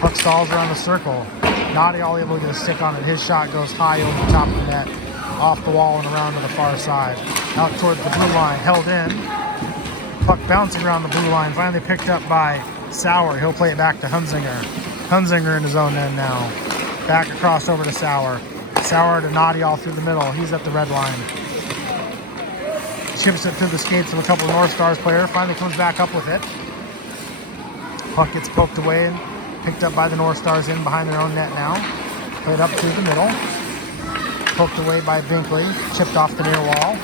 Puck stalls around the circle. Nadial able to get a stick on it. His shot goes high over the top of the net. Off the wall and around to the far side. Out towards the blue line. Held in. Puck bouncing around the blue line. Finally picked up by Sauer. He'll play it back to Hunzinger. Hunzinger in his own end now. Back across over to Sauer. Sauer to Nadial through the middle. He's at the red line. Chips it through the skates of a couple of Northstars players. Finally comes back up with it. Puck gets poked away and picked up by the Northstars in behind their own net now. Played up through the middle. Poked away by Binkley. Chipped off the near wall.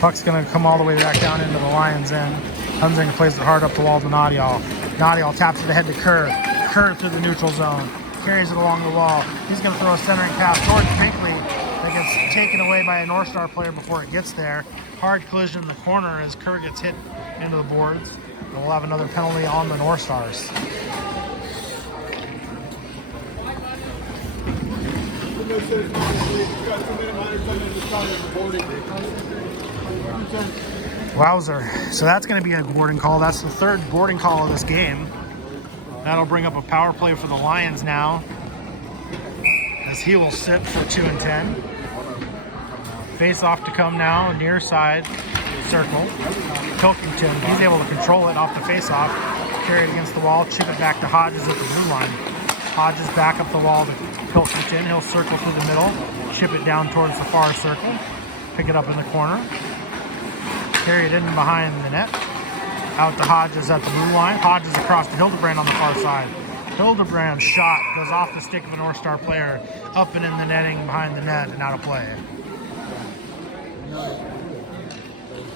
Puck's going to come all the way back down into the Lions' end. Hunzinger plays it hard up the wall to Nadial. Nadial taps it ahead to Kerr. Kerr through the neutral zone. Carries it along the wall. He's going to throw a centering pass towards Binkley. That gets taken away by a Northstar player before it gets there. Hard collision in the corner as Kerr gets hit into the boards. And we'll have another penalty on the Northstars. Wowzer. So that's going to be a boarding call. That's the third boarding call of this game. That'll bring up a power play for the Lions now, as he will sit for 2 and 10. Face off to come now, near side circle. Pilkington, he's able to control it off the face off. Carry it against the wall, chip it back to Hodges at the blue line. Hodges back up the wall to Pilkington. He'll circle through the middle, chip it down towards the far circle, pick it up in the corner. Carry it in behind the net. Out to Hodges at the blue line. Hodges across to Hildebrand on the far side. Hildebrand's shot goes off the stick of a Northstar player, up and in the netting behind the net and out of play.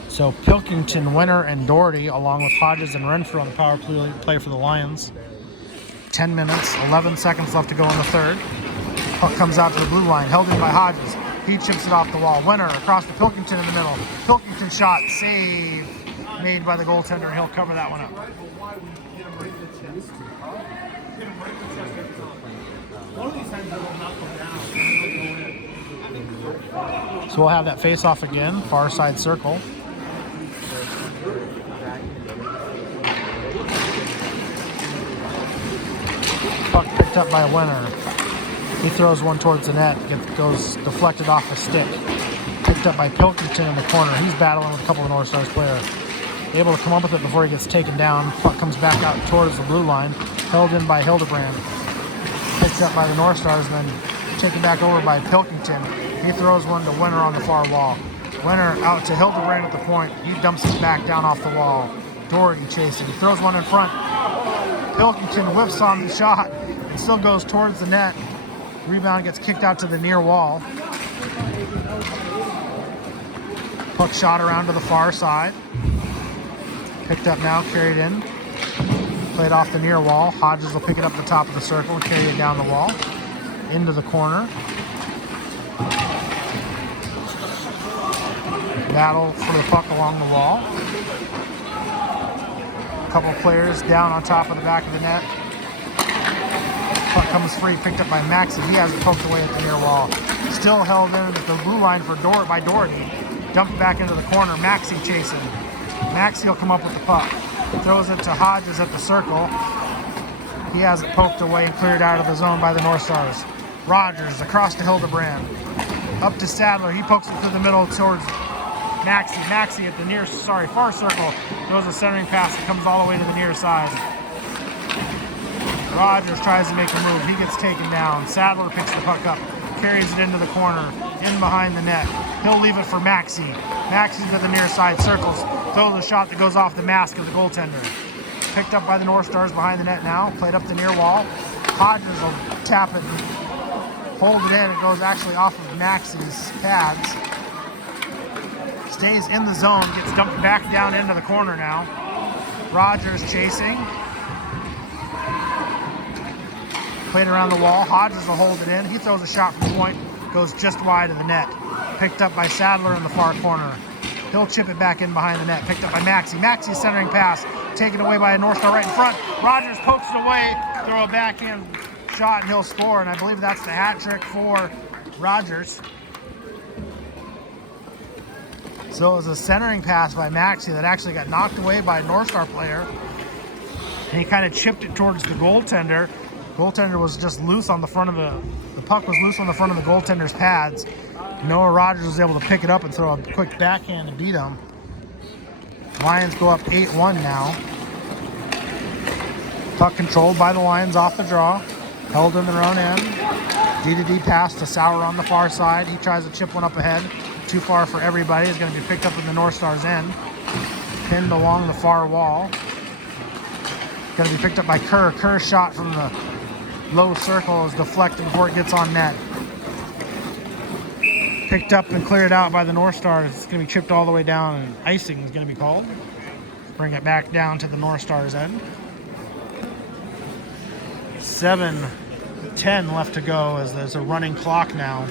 So Pilkington, Winter, and Doherty, along with Hodges and Renfrew on the power play for the Lions. 10 minutes, 11 seconds left to go in the third. Puck comes out to the blue line, held in by Hodges. He chips it off the wall. Winter across to Pilkington in the middle. Pilkington shot, save made by the goaltender, and he'll cover that one up. So we'll have that face off again, far side circle. Puck picked up by Winter. He throws one towards the net, goes deflected off the stick. Picked up by Pilkington in the corner. He's battling with a couple of Northstars players. Able to come up with it before he gets taken down. Puck comes back out towards the blue line. Held in by Hildebrand. Picked up by the Northstars and then taken back over by Pilkington. He throws one to Winter on the far wall. Winter out to Hildebrand at the point. He dumps it back down off the wall. Doherty chasing. He throws one in front. Pilkington whiffs on the shot. It still goes towards the net. Rebound gets kicked out to the near wall. Puck shot around to the far side. Picked up now, carried in. Played off the near wall. Hodges will pick it up the top of the circle and carry it down the wall. Into the corner. Battle for the puck along the wall. A couple players down on top of the back of the net. Puck comes free, picked up by Maxey. He has it poked away at the near wall. Still held in at the blue line by Doherty. Dumped back into the corner. Maxey chasing. Maxey will come up with the puck. Throws it to Hodges at the circle. He has it poked away and cleared out of the zone by the Northstars. Rogers across to Hildebrand. Up to Sadler. He pokes it through the middle towards Maxey. Maxey at the far circle. Throws a centering pass that comes all the way to the near side. Rogers tries to make a move. He gets taken down. Sadler picks the puck up. Carries it into the corner. In behind the net. He'll leave it for Maxey. Maxey to the near side. Circles. Throws a shot that goes off the mask of the goaltender. Picked up by the Northstars behind the net now. Played up the near wall. Hodges will tap it and hold it in. It goes actually off of Maxie's pads. Stays in the zone, gets dumped back down into the corner now. Rogers chasing. Played around the wall. Hodges will hold it in. He throws a shot from point. Goes just wide of the net. Picked up by Sadler in the far corner. He'll chip it back in behind the net. Picked up by Maxie. Maxie's centering pass. Taken away by a North Star right in front. Rogers pokes it away. Throw a backhand shot and he'll score. And I believe that's the hat trick for Rogers. So it was a centering pass by Maxie that actually got knocked away by a North Star player. And he kind of chipped it towards the goaltender. Goaltender was just loose on the front of the puck was loose on the front of the goaltender's pads. Noah Rogers was able to pick it up and throw a quick backhand to beat him. Lions go up 8-1 now. Puck controlled by the Lions off the draw. Held in their own end. D-to-D pass to Sauer on the far side. He tries to chip one up ahead. Too far for everybody. It's going to be picked up in the North Stars end. Pinned along the far wall. Going to be picked up by Kerr. Kerr's shot from the low circle is deflected before it gets on net. Picked up and cleared out by the North Stars. It's going to be chipped all the way down, and icing is going to be called. Bring it back down to the North Stars end. 7:10 left to go as there's a running clock now.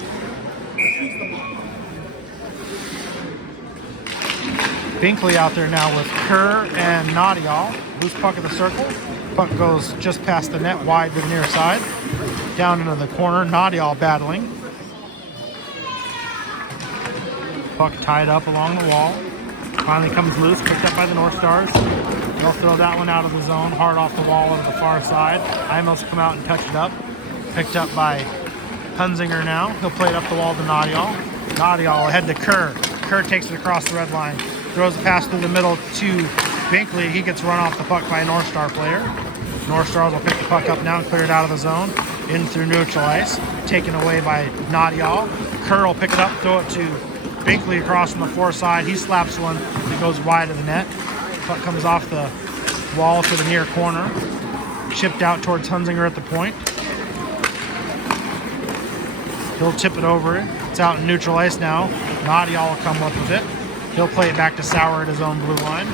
Binkley out there now with Kerr and Nadial. Loose puck at the circle. Puck goes just past the net, wide to the near side. Down into the corner, Nadial battling. Puck tied up along the wall. Finally comes loose, picked up by the North Stars. They'll throw that one out of the zone, hard off the wall on the far side. Imos come out and touch it up. Picked up by Hunzinger now. He'll play it up the wall to Nadial. Nadial ahead to Kerr. Kerr takes it across the red line. Throws a pass through the middle to Binkley. He gets run off the puck by a North Star player. North Stars will pick the puck up now and clear it out of the zone. In through neutral ice. Taken away by Nadial. Kerr will pick it up, throw it to Binkley across from the far side. He slaps one that goes wide of the net. Puck comes off the wall to the near corner. Chipped out towards Hunzinger at the point. He'll tip it over. It's out in neutral ice now. Nadial will come up with it. He'll play it back to Sauer at his own blue line.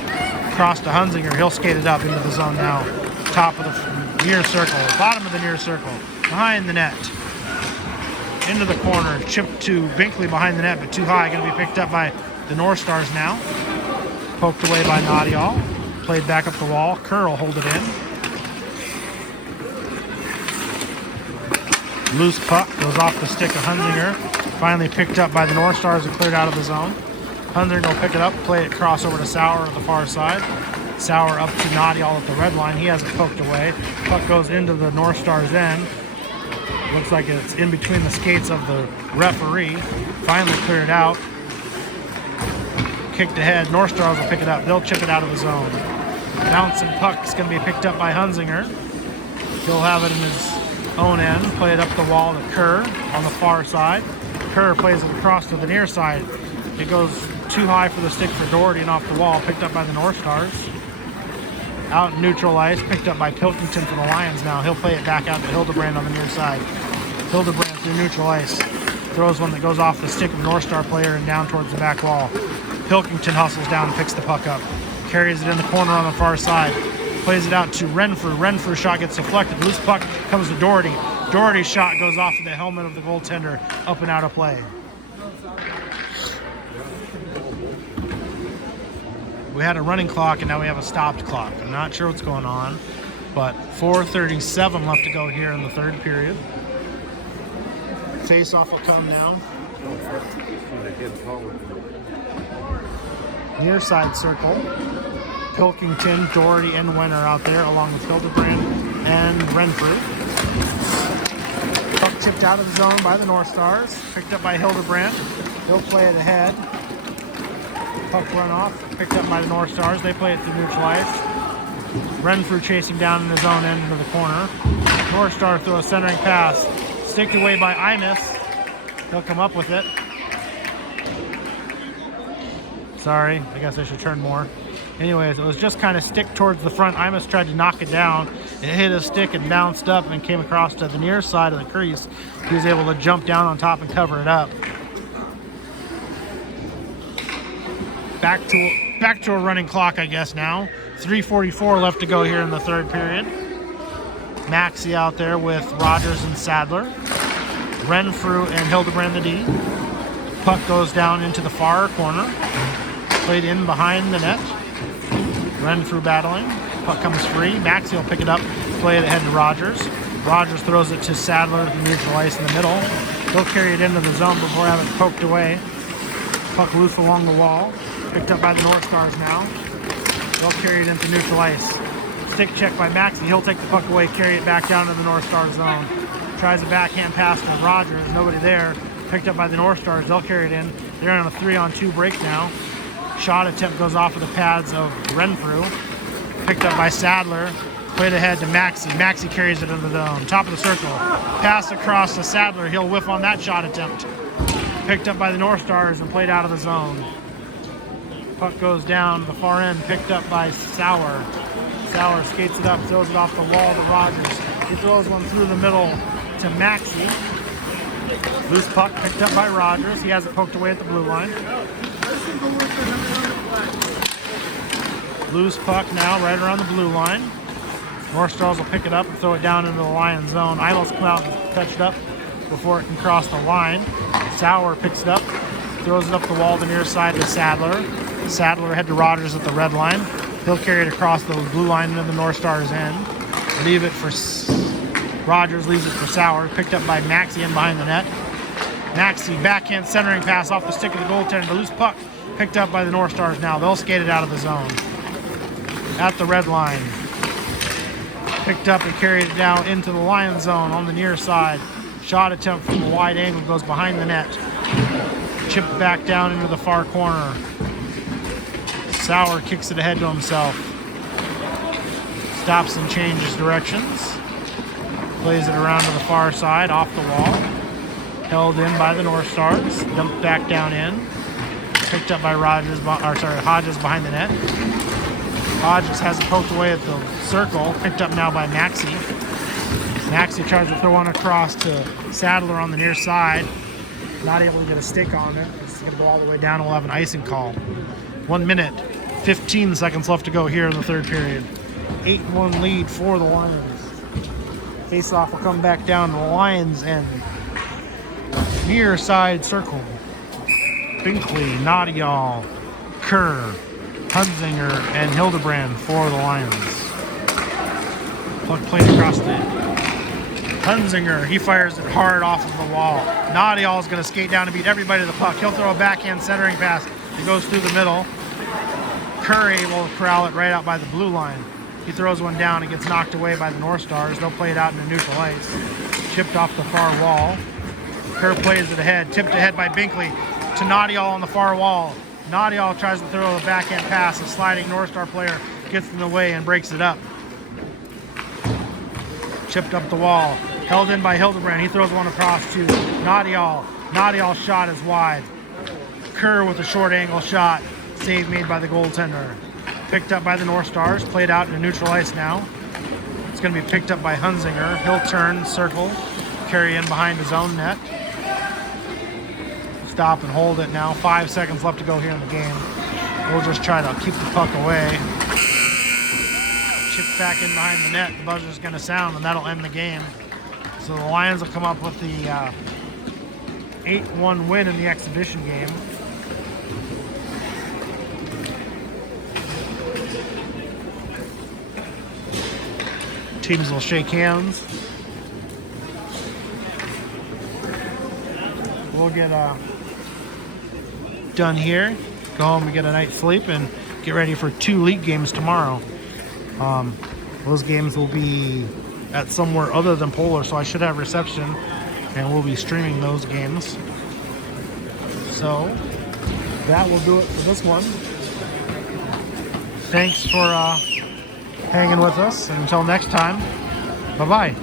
Across to Hunzinger. He'll skate it up into the zone now. Top of the near circle. Bottom of the near circle. Behind the net. Into the corner. Chipped to Binkley behind the net, but too high. Going to be picked up by the North Stars now. Poked away by Nadial. Played back up the wall. Kerr will hold it in. Loose puck. Goes off the stick of Hunzinger. Finally picked up by the North Stars and cleared out of the zone. Hunzinger will pick it up, play it cross over to Sauer at the far side. Sauer up to Nadial at the red line. He has it poked away. Puck goes into the North Stars end. Looks like it's in between the skates of the referee. Finally cleared out. Kicked ahead. North Stars will pick it up. They'll chip it out of the zone. Bouncing puck is going to be picked up by Hunzinger. He'll have it in his own end. Play it up the wall to Kerr on the far side. Kerr plays it across to the near side. It goes too high for the stick for Doherty and off the wall. Picked up by the North Stars. Out in neutral ice. Picked up by Pilkington for the Lions now. He'll play it back out to Hildebrand on the near side. Hildebrand through neutral ice. Throws one that goes off the stick of the North Star player and down towards the back wall. Pilkington hustles down and picks the puck up. Carries it in the corner on the far side. Plays it out to Renfrew. Renfrew's shot gets deflected. Loose puck comes to Doherty. Doherty's shot goes off of the helmet of the goaltender, up and out of play. We had a running clock and now we have a stopped clock. I'm not sure what's going on, but 4:37 left to go here in the third period. Face-off will come now. Near side circle. Pilkington, Doherty, and Wenner out there along with Hildebrand and Renfrew. Puck chipped out of the zone by the North Stars. Picked up by Hildebrand. He'll play it ahead. Puck run off. Picked up by the North Stars. They play it through neutral ice. Renfrew chasing down in his own end into the corner. North Star throw a centering pass. Sticked away by Imus. He'll come up with it. Sorry, I guess I should turn more. Anyways, it was just kind of stick towards the front. Imus tried to knock it down. It hit his stick and bounced up and came across to the near side of the crease. He was able to jump down on top and cover it up. Back to a running clock, I guess now. 3:44 left to go here in the third period. Maxey out there with Rogers and Sadler. Renfrew and Hildebrand the D. Puck goes down into the far corner. Played in behind the net. Renfrew battling. Puck comes free. Maxey will pick it up. Play it ahead to Rogers. Rogers throws it to Sadler at the neutral ice in the middle. He'll carry it into the zone before having it poked away. Puck loose along the wall. Picked up by the Northstars now. They'll carry it into neutral ice. Stick check by Maxey. He'll take the puck away, carry it back down to the Northstars zone. Tries a backhand pass to Rogers. Nobody there. Picked up by the Northstars. They'll carry it in. They're on a 3-on-2 break now. Shot attempt goes off of the pads of Renfrew. Picked up by Sadler. Played ahead to Maxey. Maxey carries it into the zone. Top of the circle. Pass across to Sadler. He'll whiff on that shot attempt. Picked up by the Northstars and played out of the zone. Puck goes down the far end. Picked up by Sauer. Sauer skates it up, throws it off the wall to Rogers. He throws one through the middle to Maxey. Loose puck picked up by Rogers. He has it poked away at the blue line. Loose puck now right around the blue line. Northstars will pick it up and throw it down into the Lions zone. Idle's come out and touched up before it can cross the line. Sauer picks it up, throws it up the wall to the near side to Sadler. Sadler head to Rogers at the red line. He'll carry it across the blue line into the Northstars end. Leave it for Rogers, leaves it for Sauer. Picked up by Maxey in behind the net. Maxey backhand centering pass off the stick of the goaltender. The loose puck picked up by the Northstars now. They'll skate it out of the zone. At the red line. Picked up and carried it down into the Lions zone on the near side. Shot attempt from a wide angle goes behind the net. Chipped back down into the far corner. Sauer kicks it ahead to himself. Stops and changes directions. Plays it around to the far side, off the wall. Held in by the Northstars. Dumped back down in. Picked up by Hodges behind the net. Hodges has it poked away at the circle. Picked up now by Maxey. Maxey tries to throw one across to Sadler on the near side. Not able to get a stick on it. It's going to go all the way down. We'll have an icing call. 1 minute, 15 seconds left to go here in the third period. 8-1 lead for the Lions. Face-off will come back down to the Lions end. Near side circle. Binkley, Nadial, Kerr, Hunzinger, and Hildebrand for the Lions. Puck played across the Hunzinger, he fires it hard off of the wall. Nadial is going to skate down and beat everybody to the puck. He'll throw a backhand centering pass. It goes through the middle. Kerr able to corral it right out by the blue line. He throws one down and gets knocked away by the Northstars. They'll play it out into neutral ice. Chipped off the far wall. Kerr plays it ahead. Tipped ahead by Binkley to Nadial on the far wall. Nadial tries to throw a backhand pass. A sliding Northstar player gets in the way and breaks it up. Chipped up the wall. Held in by Hildebrand. He throws one across to Nadial. Nadial's shot is wide. Kerr with a short angle shot. Save made by the goaltender. Picked up by the Northstars. Played out into neutral ice now. It's going to be picked up by Hunzinger. He'll turn, circle, carry in behind his own net. Stop and hold it now. 5 seconds left to go here in the game. We'll just try to keep the puck away. Chipped back in behind the net. The buzzer's going to sound, and that'll end the game. So the Lions will come up with the 8-1 win in the exhibition game. Teams will shake hands. We'll get done here. Go home and get a night's sleep and get ready for 2 league games tomorrow. Those games will be at somewhere other than Polar, so I should have reception, and we'll be streaming those games. So that will do it for this one. Thanks for hanging with us, and until next time, bye-bye.